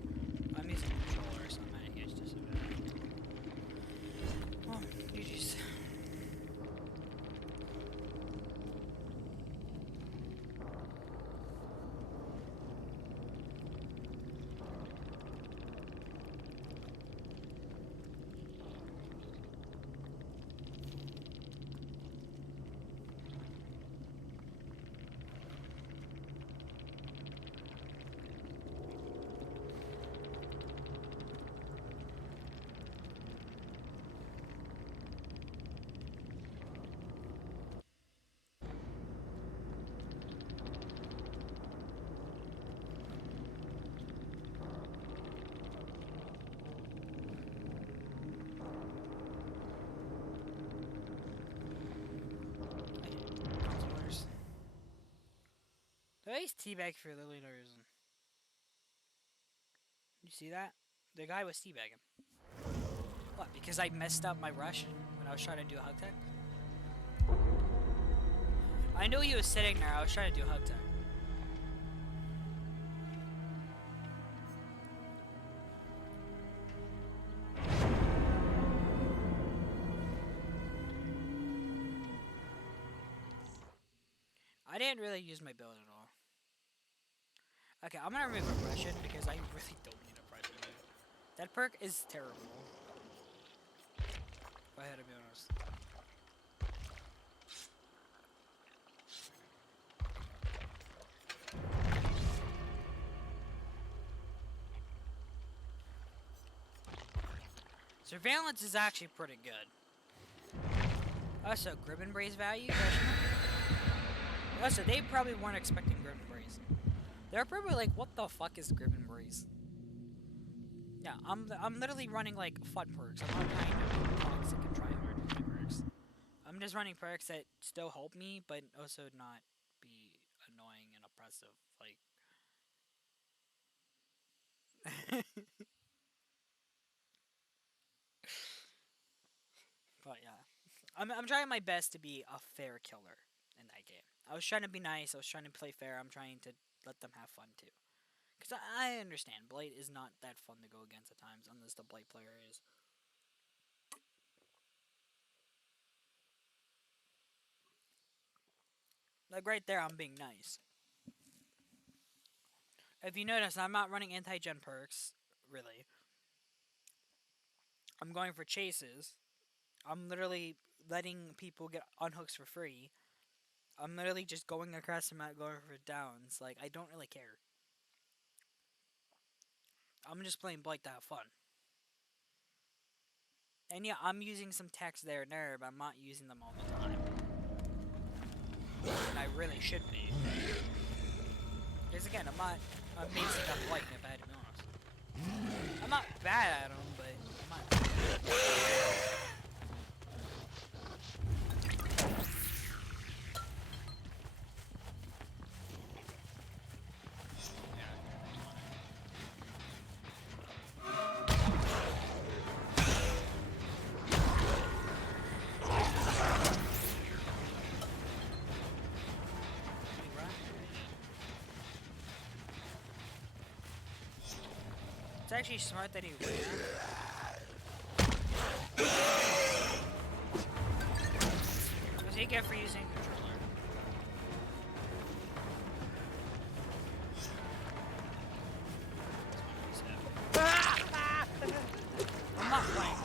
but I'm using a controller, so I'm at a huge disadvantage. guy is teabag for literally no reason. You see that? The guy was teabagging. What? Because I messed up my rush when I was trying to do a hug tag? I knew he was sitting there. I was trying to do a hug tag. I didn't really use my build at all. Okay, I'm gonna remove oppression because I really don't need oppression. That perk is terrible. If I had to be honest. Surveillance is actually pretty good. Also, Grip and Brace value? Also, they probably weren't expecting Grip and Brace. They're probably like, what the fuck is Grip and Brace? Yeah, I'm literally running like fun perks. I'm not trying to be toxic and try hard with my perks. I'm just running perks that still help me, but also not be annoying and oppressive. Like, but yeah, I'm trying my best to be a fair killer in that game. I was trying to be nice. I was trying to play fair. I'm trying to let them have fun too. Because I understand, Blight is not that fun to go against at times, unless the Blight player is. Like right there, I'm being nice. If you notice, I'm not running anti-gen perks, really. I'm going for chases. I'm literally letting people get unhooks for free. I'm literally just going across the map, going for downs. Like, I don't really care. I'm just playing Blight to have fun. And yeah, I'm using some techs there and there, but I'm not using them all the time. And I really should be. Because again, I'm not amazing at Blight, if I had to be honest. I'm not bad at them, but I'm not. It's actually smart that he ran. What does he get for using controller? I'm not playing.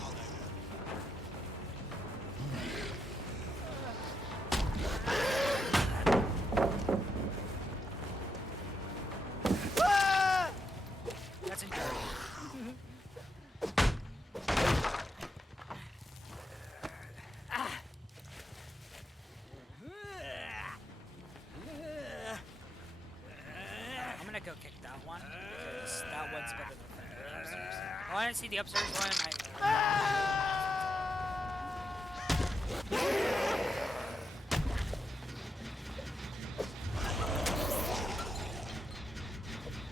That's encouraging. I'm gonna go kick that one because that one's better than the upstairs. Oh, I didn't see the upstairs one.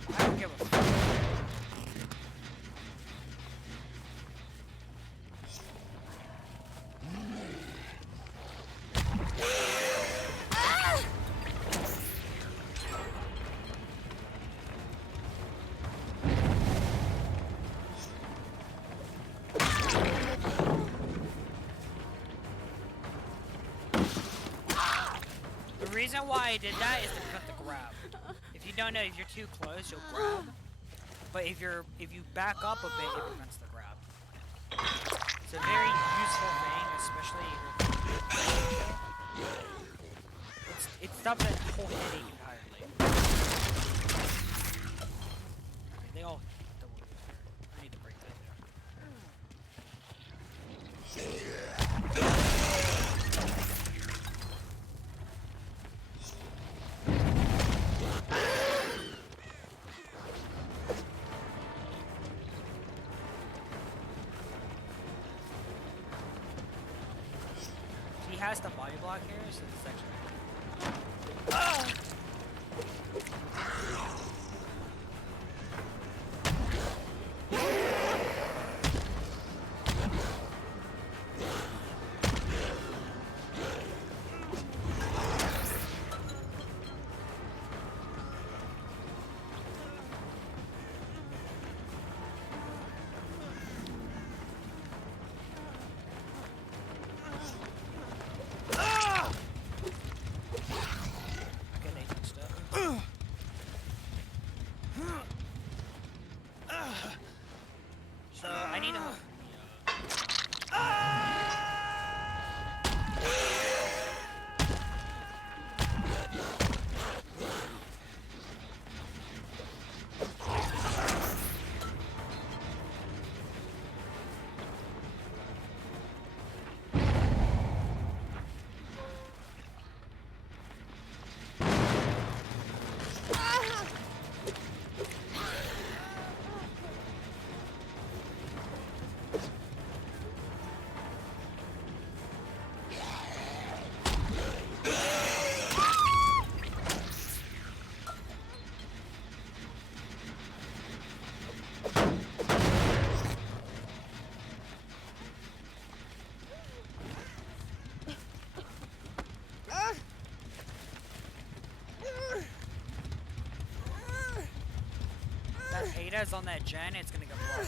I don't give a fuck. The reason why I did that is to cut the grab. If you don't know, if you're too close, you'll grab. But if you back up a bit, it prevents the grab. It's a very useful thing, especially it stops that whole headache entirely. Okay, they all double use here. I need to break that He has the body block here, so this is actually. So I need to. That Ada's on that gen, it's gonna go blow.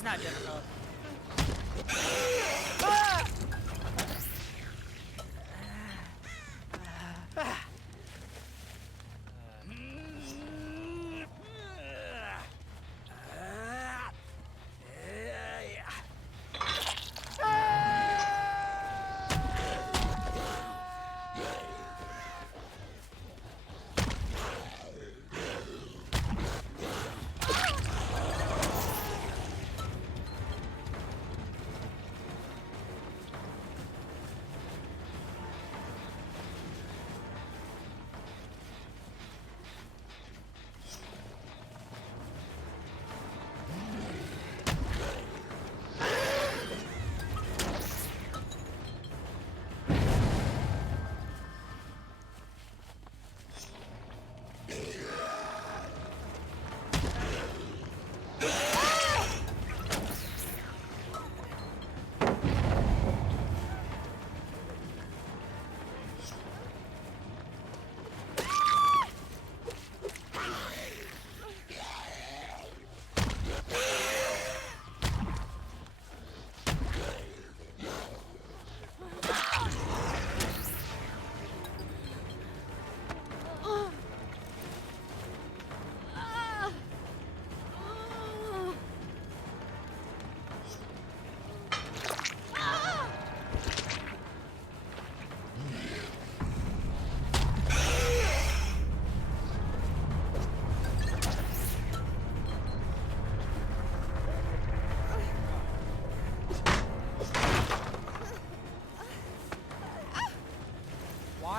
He's not dead enough. Ah!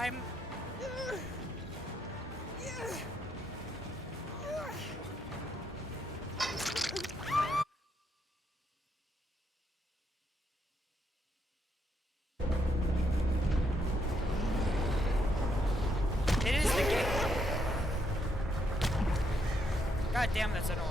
I'm... It is the game. God damn, that's annoying.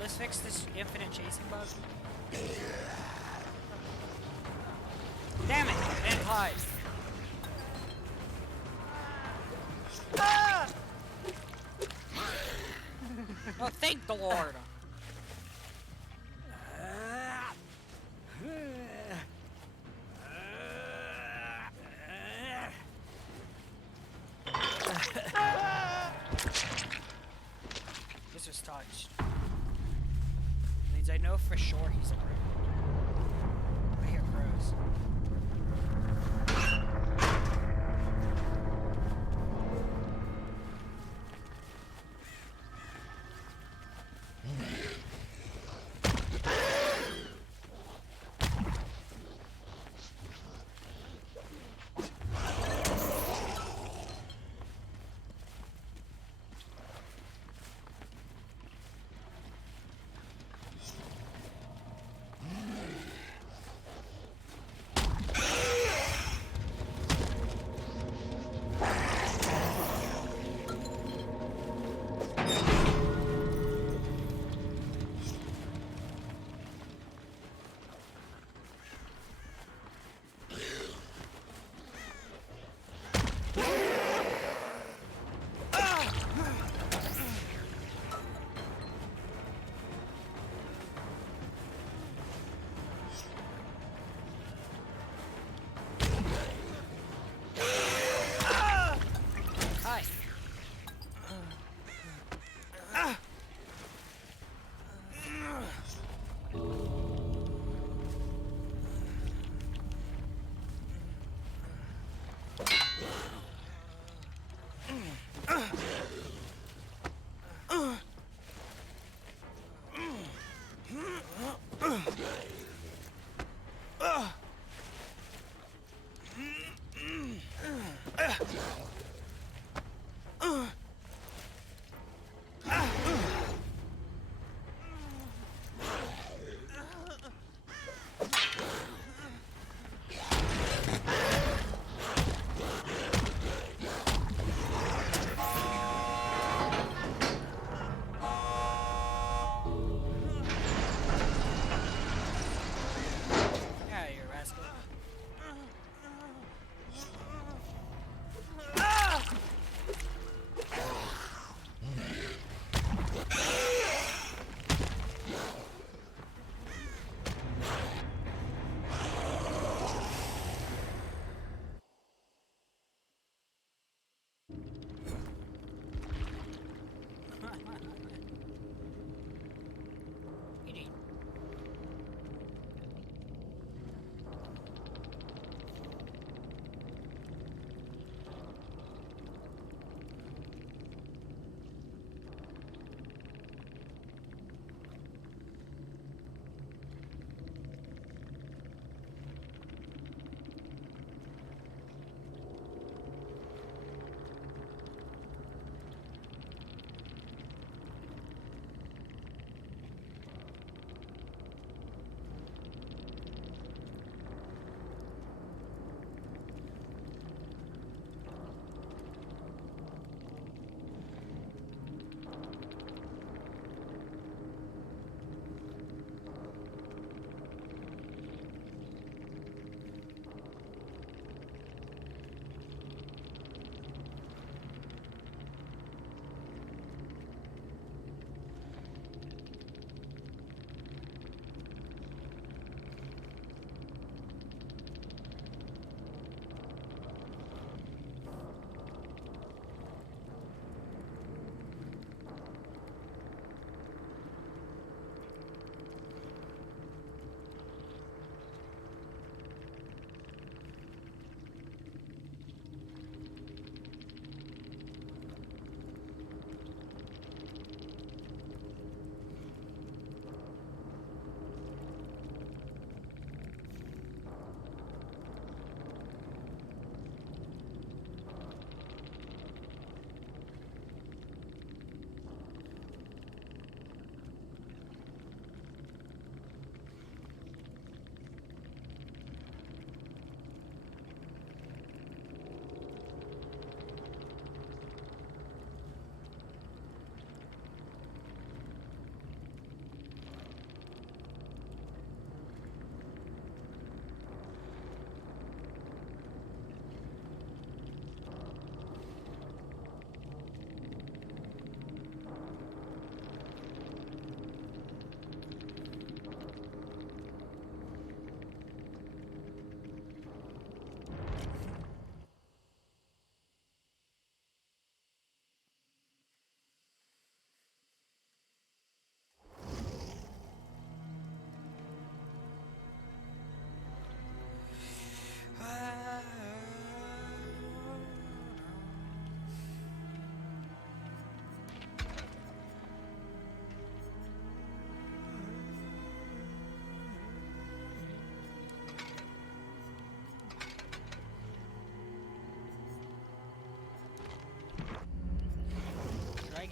Let's fix this infinite chasing bug. Damn it! And hide. Ah! Oh, thank the Lord. This was touched. Means I know for sure he's a crow. I hear crows.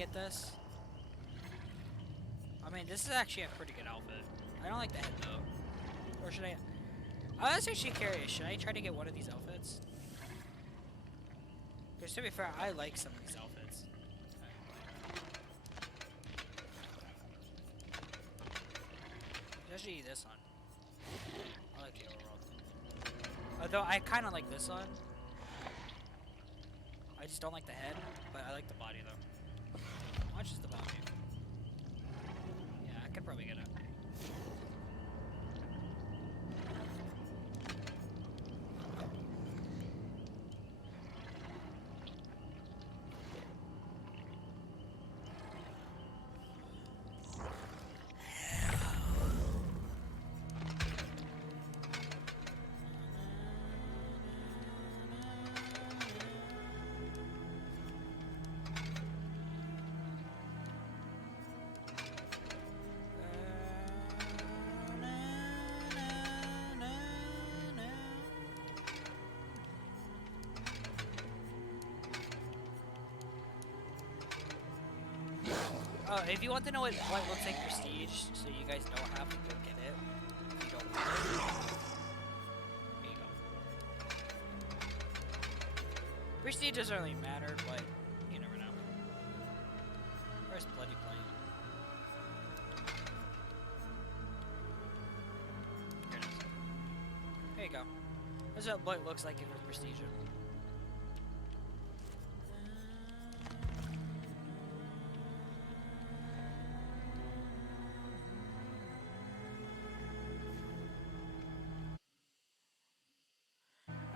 get this? I mean, this is actually a pretty good outfit. I don't like the head though. Or should I? I was actually curious. Should I try to get one of these outfits? Because to be fair, I like some of these outfits. Especially this one. I like the overall. Although I kind of like this one. I just don't like the head, but I like the body though. How much is the body? Yeah, I could probably get it. If you want to know what looks like Prestige, so you guys don't have to go get it, if you don't want it, there you go. Prestige doesn't really matter, but you never know. Where's Bloody Plane? Here it is. There you go. This is what Blight looks like if it's Prestige.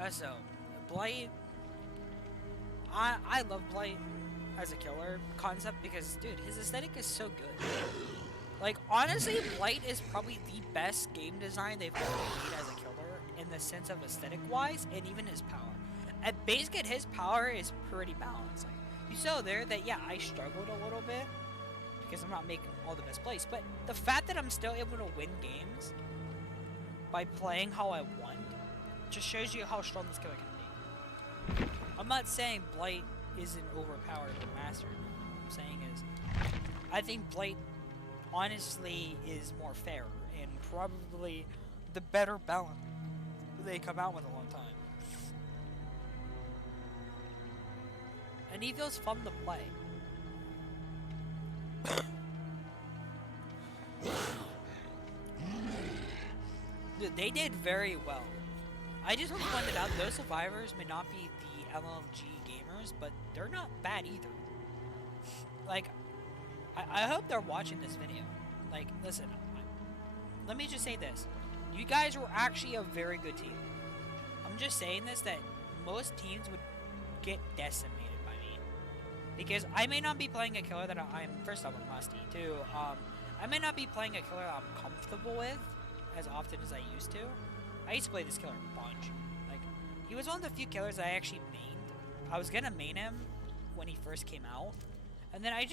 So, Blight, I love Blight as a killer concept because, dude, his aesthetic is so good. Like, honestly, Blight is probably the best game design they've ever made as a killer in the sense of aesthetic-wise and even his power. At base kit, his power is pretty balanced. Like, you saw there that, yeah, I struggled a little bit because I'm not making all the best plays, but the fact that I'm still able to win games by playing how I want just shows you how strong this killer can be. I'm not saying Blight isn't overpowered or mastered. What I'm saying is, I think Blight honestly is more fair and probably the better balance they come out with a long time. And he feels fun to play. Dude, they did very well. I just want to point it out, those survivors may not be the LMG gamers, but they're not bad either. Like, I hope they're watching this video. Like, listen, let me just say this. You guys were actually a very good team. I'm just saying this, that most teams would get decimated by me. Because I may not be playing a killer that I'm, first off, I'm rusty, too. I may not be playing a killer that I'm comfortable with as often as I used to. I used to play this killer a bunch. Like, he was one of the few killers that I actually mained. I was gonna main him when he first came out. And then I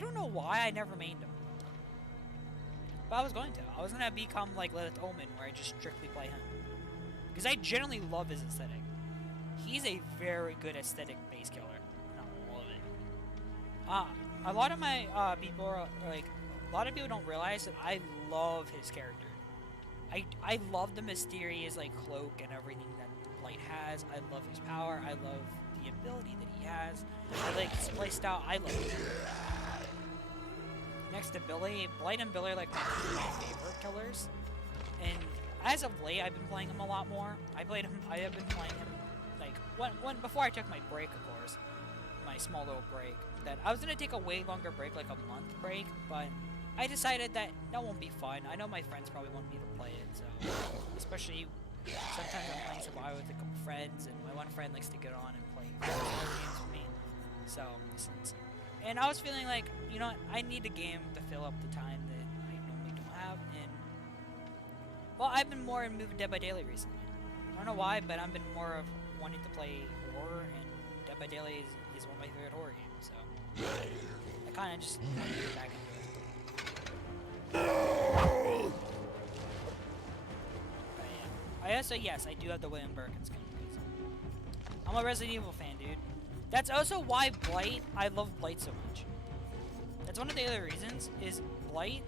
don't know why I never mained him. But I was going to. I was gonna become like Lilith Omen, where I just strictly play him. Because I generally love his aesthetic. He's a very good aesthetic base killer. And I love it. A lot of my people are like, a lot of people don't realize that I love his character. I love the mysterious like cloak and everything that Blight has. I love his power. I love the ability that he has. I like his playstyle. I love it. Next to Billy, Blight and Billy are like my favorite killers. And as of late, I've been playing him a lot more. I have been playing him like before I took my break, of course, my small little break. That I was gonna take a way longer break, like a month break, but I decided that won't be fun. I know my friends probably want me to play it, so especially sometimes I'm playing Survival with a couple friends, and my one friend likes to get on and play games with me. So, and I was feeling like, you know what, I need a game to fill up the time that I normally don't have, and well, I've been more in Moving Dead by Daylight recently. I don't know why, but I've been more of wanting to play horror, and Dead by Daylight is one of my favorite horror games, so I kind of just want to get back into it. I also, yes, I do have the William Birkin skin. I'm a Resident Evil fan, dude. That's also why Blight, I love Blight so much. one of the other reasons is Blight.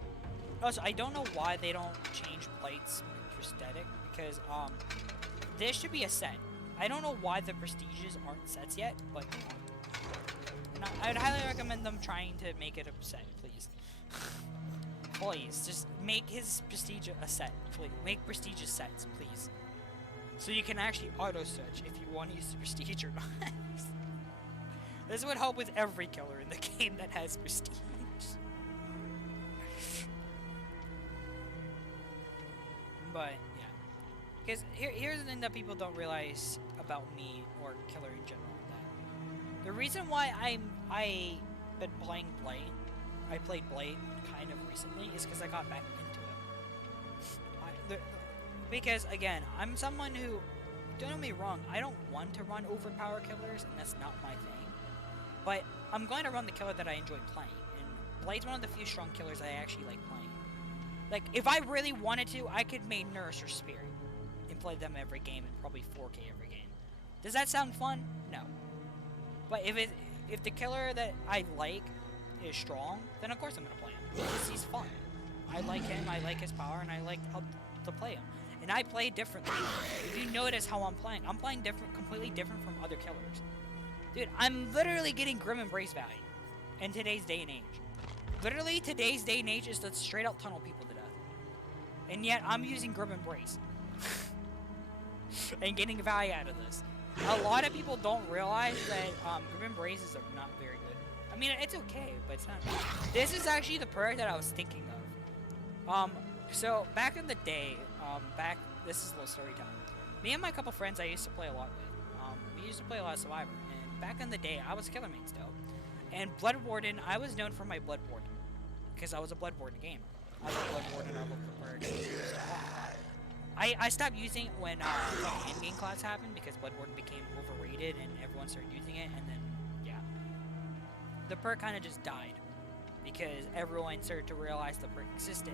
Also, I don't know why they don't change Blight's prosthetic, because this should be a set. I don't know why the prestiges aren't sets yet, but I'd highly recommend them trying to make it a set, please. Please, just make his prestige a set. Please, make prestigious sets, please. So you can actually auto-search if you want to use the prestige or not. This would help with every killer in the game that has prestige. But, yeah. Because here's the thing that people don't realize about me, or killer in general. That the reason why I've been playing Blight, I played Blight kind of recently, is because I got back into it. Because, again, I'm someone who, don't get me wrong, I don't want to run overpower killers, and that's not my thing. But I'm going to run the killer that I enjoy playing, and Blight's one of the few strong killers I actually like playing. Like, if I really wanted to, I could make Nurse or Spirit and play them every game, and probably 4K every game. Does that sound fun? No. But if the killer that I like is strong, then of course I'm gonna play him, because he's fun. I like him, I like his power, and I like how to play him. And I play differently. If you notice how I'm playing different, completely different from other killers. Dude, I'm literally getting Grim Embrace value in today's day and age. Literally, today's day and age is to straight out tunnel people to death. And yet, I'm using Grim Embrace. And getting value out of this. A lot of people don't realize that Grim Embraces are not very good. I mean, it's okay, but it's not. This is actually the perk that I was thinking of. So, back in the day, this is a little story time. Me and my couple friends I used to play a lot with. We used to play a lot of Survivor. And back in the day, I was a killer main still. And Blood Warden, I was known for my Blood Warden. Because I was a Blood Warden game. I was a Blood Warden, I love the perk. I stopped using it when endgame class happened, because Blood Warden became overrated and everyone started using it, and then, yeah. The perk kind of just died. Because everyone started to realize the perk existed.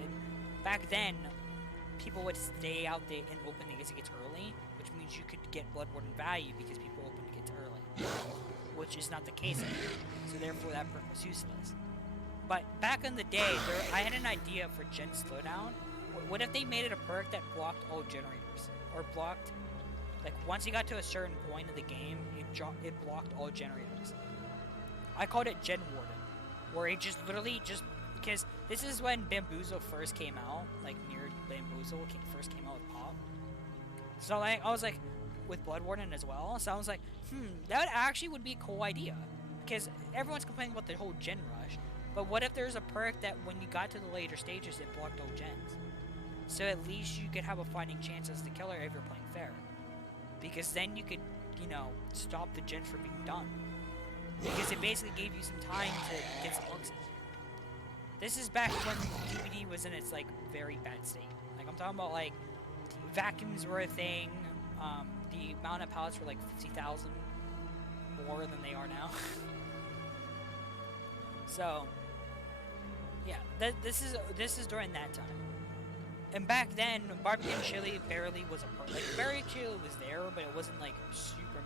Back then, people would stay out there and open tickets early, which means you could get Blood Warden value because people open tickets early. Which is not the case anymore. So therefore that perk was useless. But back in the day, I had an idea for Gen Slowdown. What if they made it a perk that blocked all generators? Or blocked, like, once you got to a certain point of the game, it blocked all generators. I called it Gen Warden. Where it just literally just, because this is when Bamboozle first came out, like, near Bamboozle first came out with Pop. So, like, I was like, with Blood Warden as well, so I was like, that actually would be a cool idea. Because everyone's complaining about the whole gen rush, but what if there's a perk that when you got to the later stages, it blocked all gens? So at least you could have a fighting chance as the killer if you're playing fair. Because then you could, you know, stop the gens from being done. Because it basically gave you some time to get some looks in. This is back when DBD was in its, like, very bad state. Like, I'm talking about, like, vacuums were a thing, the amount of pallets were, like, 50,000 more than they are now. So, yeah, this is during that time. And back then, barbecue and chili barely was a part. Like, barbecue chili was there, but it wasn't, like, super...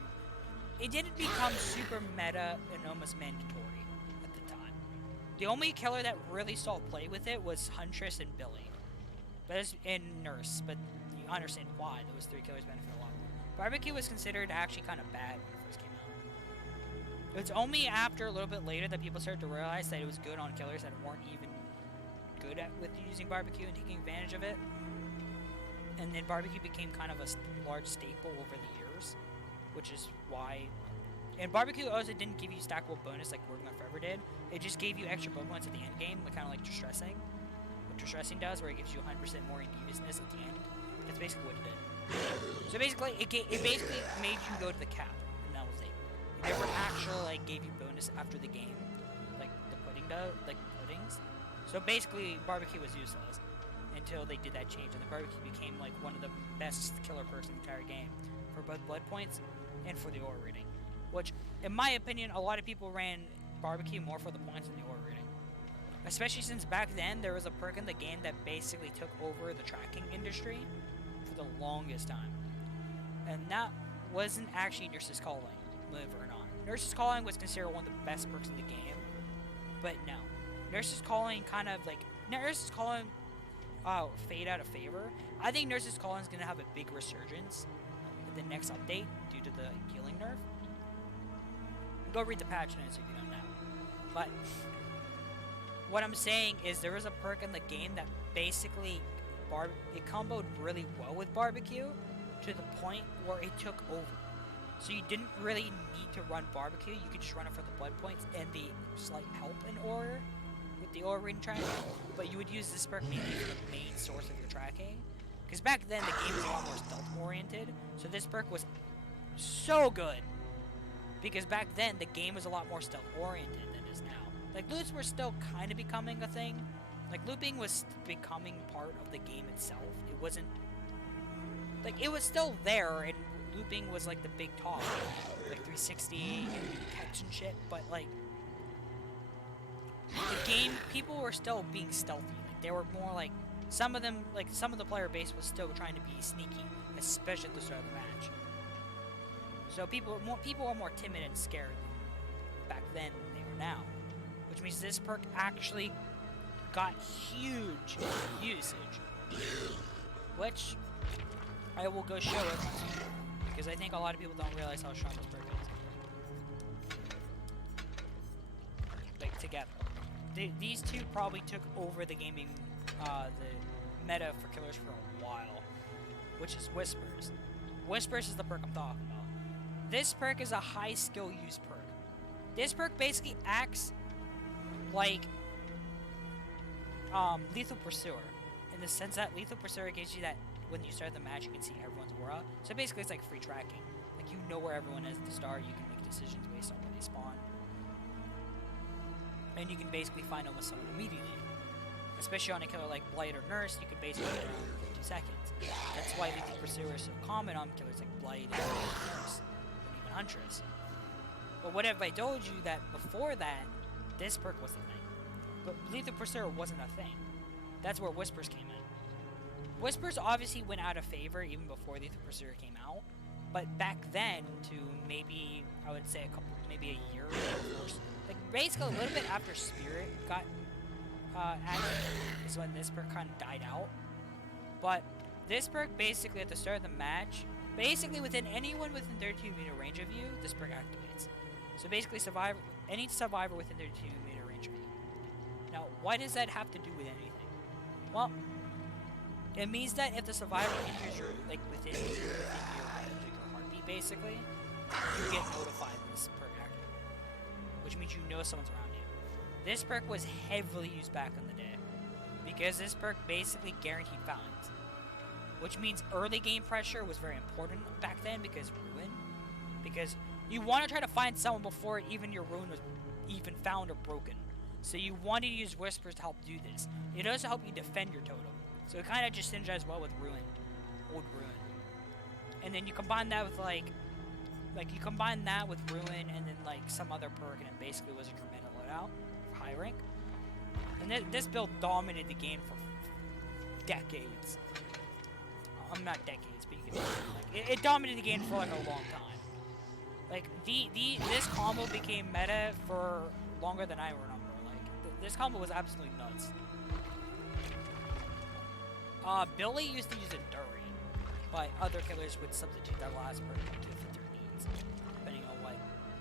It didn't become super meta and almost mandatory at the time. The only killer that really saw play with it was Huntress and Billy. And Nurse, but you understand why those three killers benefit a lot more. Barbecue was considered actually kind of bad when it first came out. It's only after a little bit later that people started to realize that it was good on killers that weren't even good at with using barbecue and taking advantage of it. And then barbecue became kind of a large staple over the years, which is why. And barbecue also didn't give you stackable bonus like Working on Forever did. It just gave you extra bow points at the end game, kind of like Distressing. What Distressing does, where it gives you 100% more deviousness at the end. That's basically what it did. So basically, it basically made you go to the cap, and that was it. It never actually like gave you bonus after the game, like the pudding does, like puddings. So basically, barbecue was useless until they did that change, and the barbecue became like one of the best killer perks in the entire game for both blood points and for the aura rating. Which, in my opinion, a lot of people ran barbecue more for the points than the aura rating. Especially since back then there was a perk in the game that basically took over the tracking industry for the longest time. And that wasn't actually Nurse's Calling, believe it or not. Nurse's Calling was considered one of the best perks in the game, but no. Nurse's Calling kind of like Nurse's Calling fade out of favor. I think Nurse's Calling is gonna have a big resurgence in the next update due to the healing nerf. Go read the patch notes if you don't know. But what I'm saying is there is a perk in the game that basically it comboed really well with barbecue to the point where it took over. So you didn't really need to run barbecue. You could just run it for the blood points and the slight help in order with the aura reading tracking. But you would use this perk maybe for the main source of your tracking. Because back then the game was a lot more stealth oriented. So this perk was so good. Because back then the game was a lot more stealth oriented than it is now. Like loots were still kind of becoming a thing. Like looping was becoming part of the game itself. It wasn't like it was still there, and looping was like the big talk, like 360 and catch and shit. But like the game, people were still being stealthy. Like they were more like some of them, like some of the player base was still trying to be sneaky, especially at the start of the match. So people were more timid and scared back then than they are now, which means this perk actually got huge usage, which I will go show it because I think a lot of people don't realize how strong this perk is. Like together, these two probably took over the gaming, the meta for killers for a while, which is Whispers. Whispers is the perk I'm talking about. This perk is a high skill use perk. This perk basically acts like Lethal Pursuer, in the sense that Lethal Pursuer gives you that when you start the match you can see everyone's aura. So basically it's like free tracking. Like you know where everyone is at the start, you can make decisions based on where they spawn. And you can basically find almost someone immediately. Especially on a killer like Blight or Nurse, you can basically get around in 2 seconds. That's why Lethal Pursuer is so common on killers like Blight and Nurse, and even Huntress. But what if I told you that before that, this perk was the thing? But Lethal Pursuer wasn't a thing. That's where Whispers came in. Whispers obviously went out of favor even before Lethal Pursuer came out. But back then, to maybe, I would say maybe a year before, like basically a little bit after Spirit got added, is when this perk kind of died out. But this perk basically at the start of the match, basically within anyone within 32 meter range of you, this perk activates. So basically any survivor within 32 meter range of you. Now, why does that have to do with anything? Well, it means that if the survivor enters your, like, within your heartbeat, basically, you get notified when this perk activates, which means you know someone's around you. This perk was heavily used back in the day, because this perk basically guaranteed fountains, which means early game pressure was very important back then because ruin, because you want to try to find someone before even your ruin was even found or broken. So you want to use Whispers to help do this. It also help you defend your totem. So it kind of just synergizes well with Ruin, old Ruin. And then you combine that with like you combine that with Ruin and then like some other perk, and it basically was a tremendous loadout for high rank. And this build dominated the game for decades. Not decades, but you can like it dominated the game for like a long time. Like this combo became meta for longer than I remember. This combo was absolutely nuts. Billy used to use a Dury, but other killers would substitute that last perk to fit their needs, depending on what.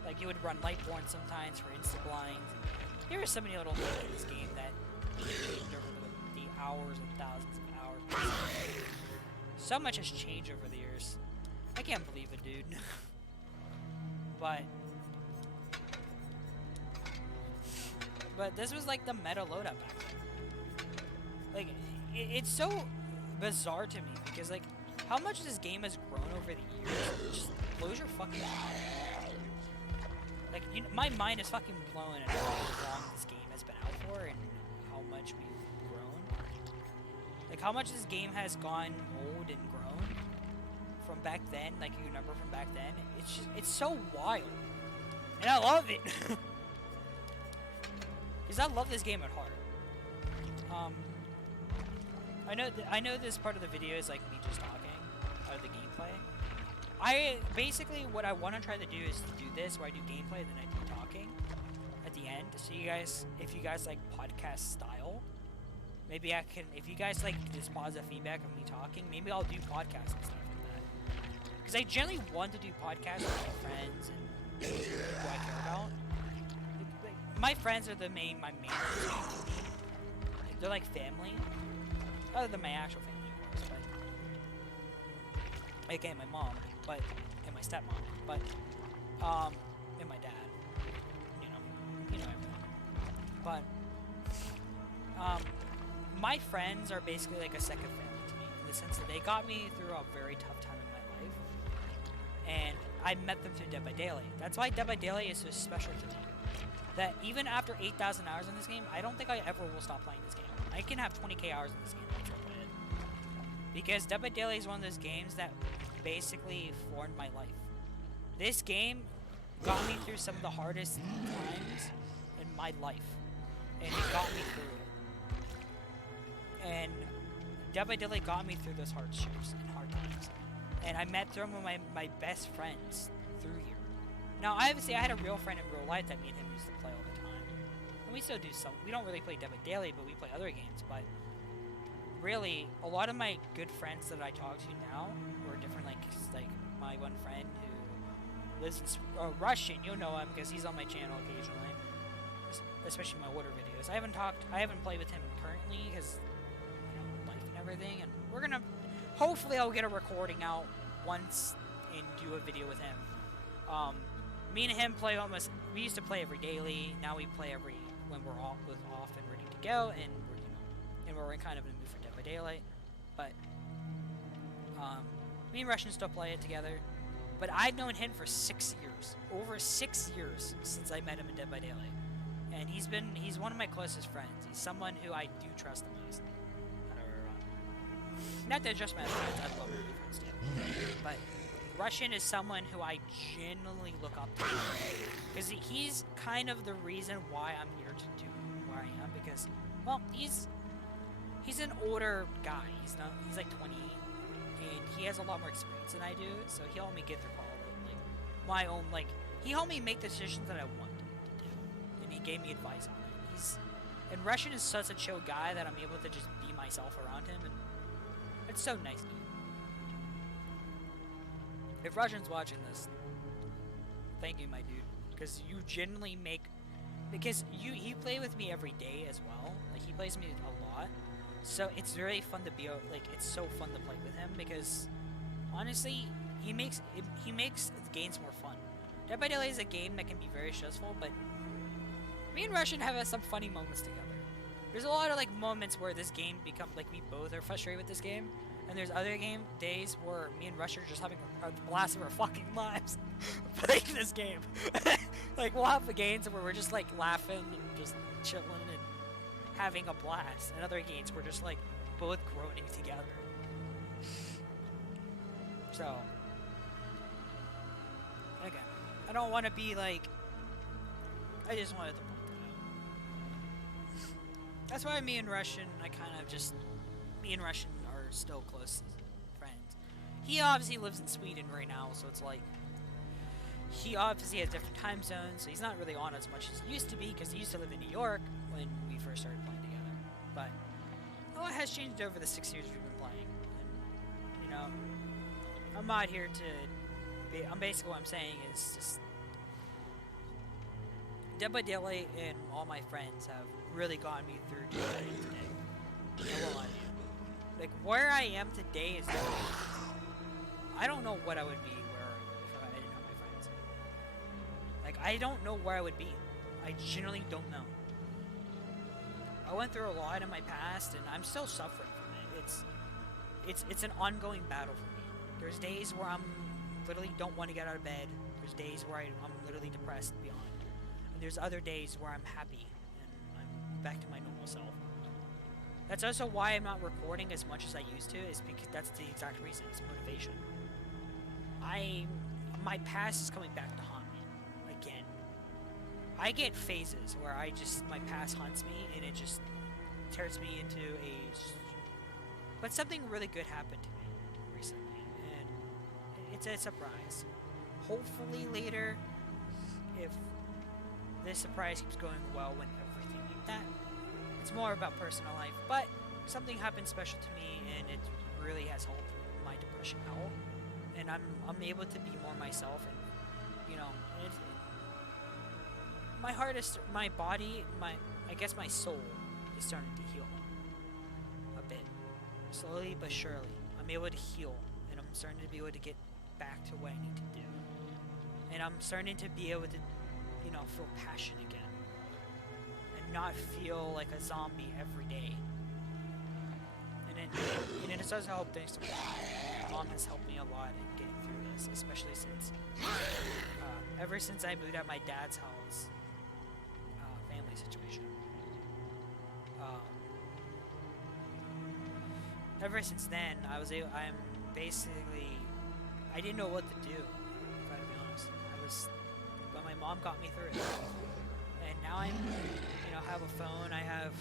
Like you would run Lightborn sometimes for insta blinds. There are so many little things in this game that changed over the hours and thousands of hours. So much has changed over the years. I can't believe it, dude. But this was like the meta loadout back then. Like, it's so bizarre to me because, like, how much this game has grown over the years just blows your fucking mind. Like, my mind is fucking blown at how long this game has been out for and how much we've grown. Like, how much this game has gone old and grown from back then. Like, you remember from back then. It's so wild. And I love it. Because I love this game at heart. I know this part of the video is like me just talking out of the gameplay. Basically what I want to try to do is to do this where I do gameplay and then I do talking at the the end. So you guys, if you guys like podcast style, maybe I can. If you guys like just positive feedback of me talking, maybe I'll do podcasts and stuff like that. Because I generally want to do podcasts with my friends and who I care about. My friends are my main. They're like family, other than my actual family, of course. But again, my mom, and my stepmom, and my dad. You know everything. But my friends are basically like a second family to me in the sense that they got me through a very tough time in my life, and I met them through Dead by Daylight. That's why Dead by Daylight is so special to me. That even after 8,000 hours in this game, I don't think I ever will stop playing this game. I can have 20k hours in this game and still play it. Because Dead by Daylight is one of those games that basically formed my life. This game got me through some of the hardest times in my life. And it got me through it. And Dead by Daylight got me through those hardships and hard times. And I met some of my best friends through here. Now, obviously, I had a real friend in real life that me and him used to play all the time. And we still do some. We don't really play Dead by Daylight, but we play other games. But really, a lot of my good friends that I talk to now are different. Like my one friend who lives in Russian. You'll know him because he's on my channel occasionally, especially my water videos. I haven't played with him currently because life and everything. And we're gonna. Hopefully, I'll get a recording out once and do a video with him. Me and him play almost. We used to play every daily. Now we play when we're off and ready to go, and we're in kind of in the mood for Dead by Daylight. But me and Russian still play it together. But I've known him for 6 years, over 6 years since I met him in Dead by Daylight, and he's one of my closest friends. He's someone who I do trust the most. Not that just my friends. I love my friends too, but. Russian is someone who I genuinely look up to, because he's kind of the reason why I'm here to do where I am. Because, well, he's an older guy. He's like 20, and he has a lot more experience than I do. So he helped me get through college, he helped me make the decisions that I wanted to do, and he gave me advice on it. And Russian is such a chill guy that I'm able to just be myself around him, and it's so nice to me. If Russian's watching this, thank you, my dude, because you genuinely because you play with me every day as well. Like, he plays with me a lot, so it's really fun to be it's so fun to play with him, because honestly, he makes the games more fun. Dead by Daylight is a game that can be very stressful, but me and Russian have some funny moments together. There's a lot of moments where this game becomes we both are frustrated with this game. And there's other days where me and Rush are just having a blast of our fucking lives playing this game. We'll have the games where we're just laughing and just chilling and having a blast. And other games we're just both groaning together. So, again, I don't want to be I just wanted to point that out. That's why me and Russian, me and Russian are still close friends. He obviously lives in Sweden right now, so it's he obviously has different time zones, so he's not really on as much as he used to be, because he used to live in New York when we first started playing together. But a lot has changed over the 6 years we've been playing. And, I'm not here to basically what I'm saying is just Dead by Daylight and all my friends have really gotten me through today. I won't lie to you. Where I am today is I don't know what I would be if I didn't have my friends. I don't know where I would be. I genuinely don't know. I went through a lot in my past, and I'm still suffering from it. It's an ongoing battle for me. There's days where I'm literally don't want to get out of bed. There's days where I'm literally depressed beyond. And there's other days where I'm happy and I'm back to my normal self. That's also why I'm not recording as much as I used to, is because that's the exact reason. It's motivation. My past is coming back to haunt me again. I get phases where my past haunts me, and it just turns me into but something really good happened to me recently, and it's a surprise. Hopefully later, this surprise keeps going well when everything like that. It's more about personal life, but something happened special to me, and it really has helped my depression out. And I'm able to be more myself, and you know, my heart is, my body, I guess my soul is starting to heal a bit, slowly but surely. I'm able to heal, and I'm starting to be able to get back to what I need to do, and I'm starting to be able to, you know, feel passion again, and not feel like a zombie every day. And it does help thanks to my mom. Has helped me a lot in getting through this, especially since ever since I moved out of my dad's house, family situation. Ever since then, I'm basically, I didn't know what to do, if I to be honest. But my mom got me through it. And now I'm, you know, have a phone, I have,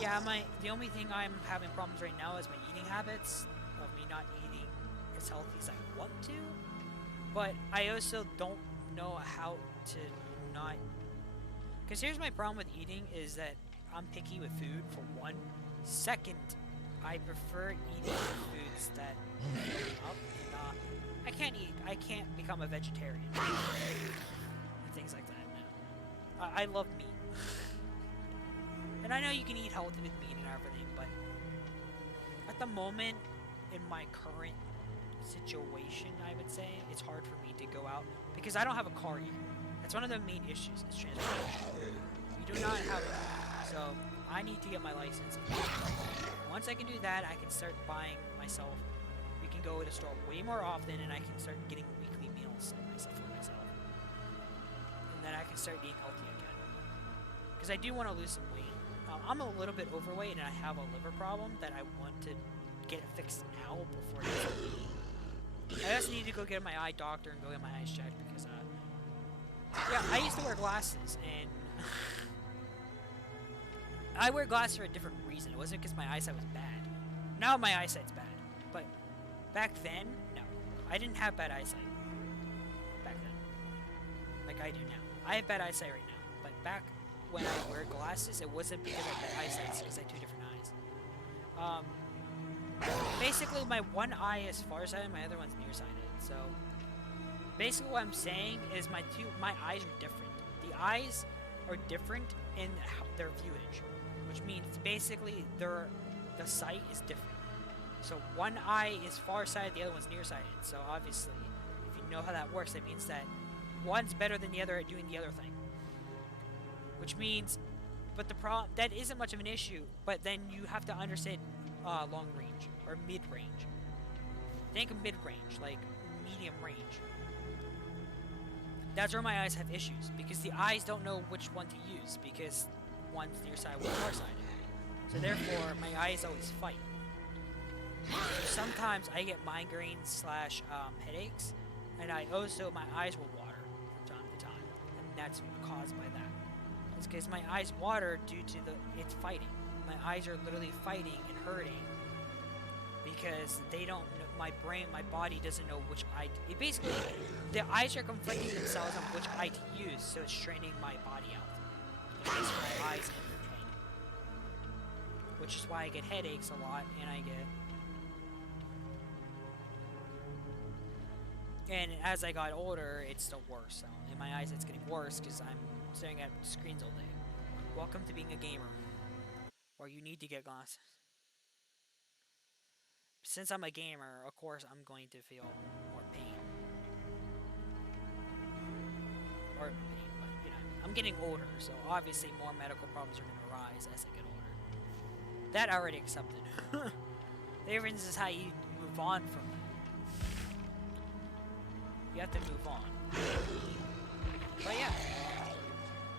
yeah, the only thing I'm having problems right now is my eating habits, of me not eating as healthy as I want to. But I also don't know how to not, because here's my problem with eating, is that I'm picky with food, for one. Second, I prefer eating foods that up and not, I can't become a vegetarian and things like that now. I love meat. And I know you can eat healthy with meat and everything, but at the moment, in my current situation, I would say, it's hard for me to go out, because I don't have a car yet. That's one of the main issues, is transportation. You do not have it, so I need to get my license. Once I can do that, I can start buying myself. We can go to the store way more often, and I can start getting weekly meals for myself. And then I can start eating healthy again. Because I do want to lose some weight. I'm a little bit overweight, and I have a liver problem that I want to get it fixed now before it I just need to go get my eye doctor and go get my eyes checked, because yeah, I used to wear glasses, and I wear glasses for a different reason. It wasn't because my eyesight was bad. Now my eyesight's bad, but back then, no. I didn't have bad eyesight back then, like I do now. I have bad eyesight right now, but back when I wear glasses, it wasn't because I had bad eyesight, it's because I had two different eyes. Basically, my one eye is farsighted, my other one's nearsighted. So, basically what I'm saying is my eyes are different. The eyes are different in their viewage, which means basically the sight is different. So one eye is farsighted, the other one's nearsighted. So obviously, if you know how that works, that means that one's better than the other at doing the other thing. Which means, but the problem, that isn't much of an issue, but then you have to understand long range, or mid-range. Think of mid-range, like medium range. That's where my eyes have issues, because the eyes don't know which one to use, because one's nearsighted, one's farsighted. So therefore, my eyes always fight. Sometimes I get migraines / headaches, and my eyes will water from time to time, and that's caused by that. It's because my eyes water due to it's fighting. My eyes are literally fighting and hurting because they don't know, my body doesn't know which eye. Basically, the eyes are conflicting themselves on which eye to use, so it's straining my body out. It makes my eyes in pain, which is why I get headaches a lot, and as I got older, it's still worse. So in my eyes, it's getting worse because I'm staring at screens all day. Welcome to being a gamer, where you need to get glasses. Since I'm a gamer, of course, I'm going to feel more pain. Or pain, but you know, I'm getting older, so obviously more medical problems are going to arise as I get older. That I already accepted. The difference is how you move on from them. You have to move on. But yeah.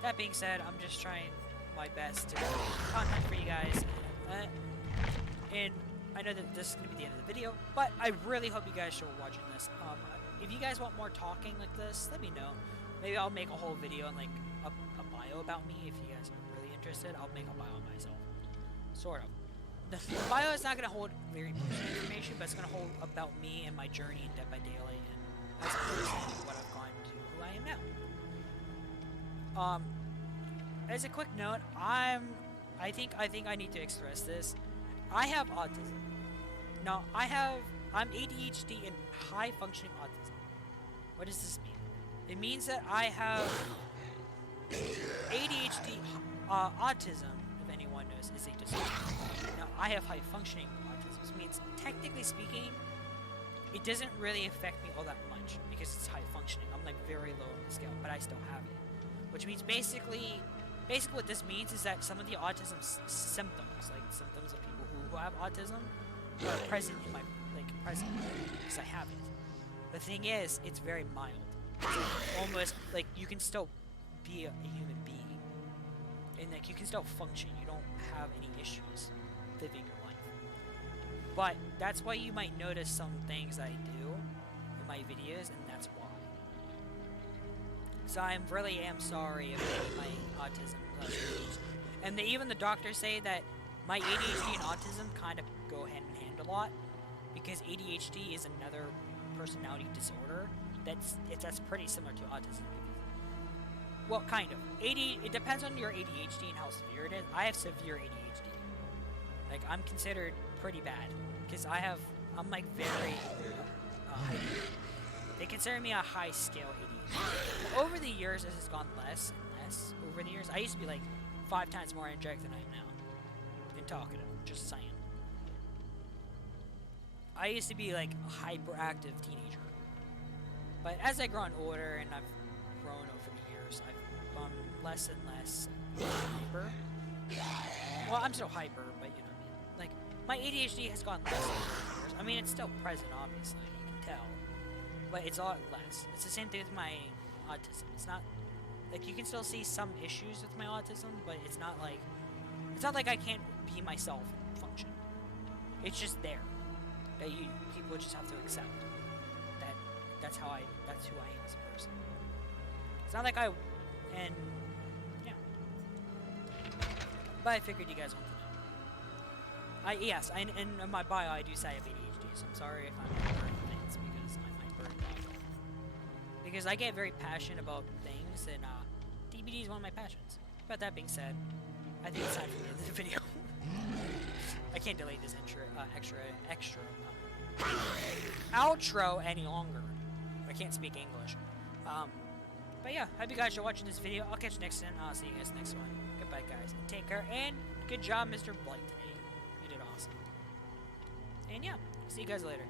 That being said, I'm just trying my best to do content for you guys. And I know that this is going to be the end of the video, but I really hope you guys are watching this. If you guys want more talking like this, let me know. Maybe I'll make a whole video on like a bio about me. If you guys are really interested, I'll make a bio on myself. Sort of. The bio is not going to hold very personal information, but it's going to hold about me and my journey in Dead by Daylight, and as a person, what I've gone to who I am now. As a quick note, I think I need to express this. I have autism. No, I'm ADHD and high functioning autism. What does this mean? It means that I have ADHD, autism, if anyone knows, is a disorder. Now, I have high functioning autism, which means, technically speaking, it doesn't really affect me all that much because it's high functioning. I'm like very low on the scale, but I still have it. Which means basically what this means is that some of the autism symptoms, like symptoms of people who have autism, are present in my, present, because I have it. The thing is, it's very mild. It's almost, like, you can still be a human being. And, like, you can still function. You don't have any issues living your life. But that's why you might notice some things I do in my videos, and that's why. So I really am sorry about my autism. And even the doctors say that my ADHD and autism kind of go hand in hand a lot, because ADHD is another personality disorder that's pretty similar to autism. Well, kind of. It depends on your ADHD and how severe it is. I have severe ADHD. Like, I'm considered pretty bad, because I'm like very, they consider me a high scale ADHD. Over the years, this has gone less and less. Over the years, I used to be like 5 times more energetic than I am now. And talkative, just saying. I used to be like a hyperactive teenager. But as I've grown older and I've grown over the years, I've gone less and less hyper. Well, I'm still hyper, but you know what I mean. Like, my ADHD has gone less over the years. I mean, it's still present, obviously, you can tell. But it's a lot less. It's the same thing with my autism. It's not, like, you can still see some issues with my autism, but it's not like I can't be myself and function. It's just there. That people just have to accept. That's who I am as a person. It's not like and yeah. But I figured you guys want to know. Yes, in my bio I do say I have ADHD, so I'm sorry if I'm burning things because I'm hyper. Because I get very passionate about things, and DBD is one of my passions. But that being said, I think it's time for the end of the video. I can't delete this extra outro any longer. I can't speak English. But yeah, hope you guys are watching this video. I'll catch you next time. I'll see you guys next one. Goodbye, guys, and take care. And good job, Mr. Blight, today. You did awesome. And yeah, see you guys later.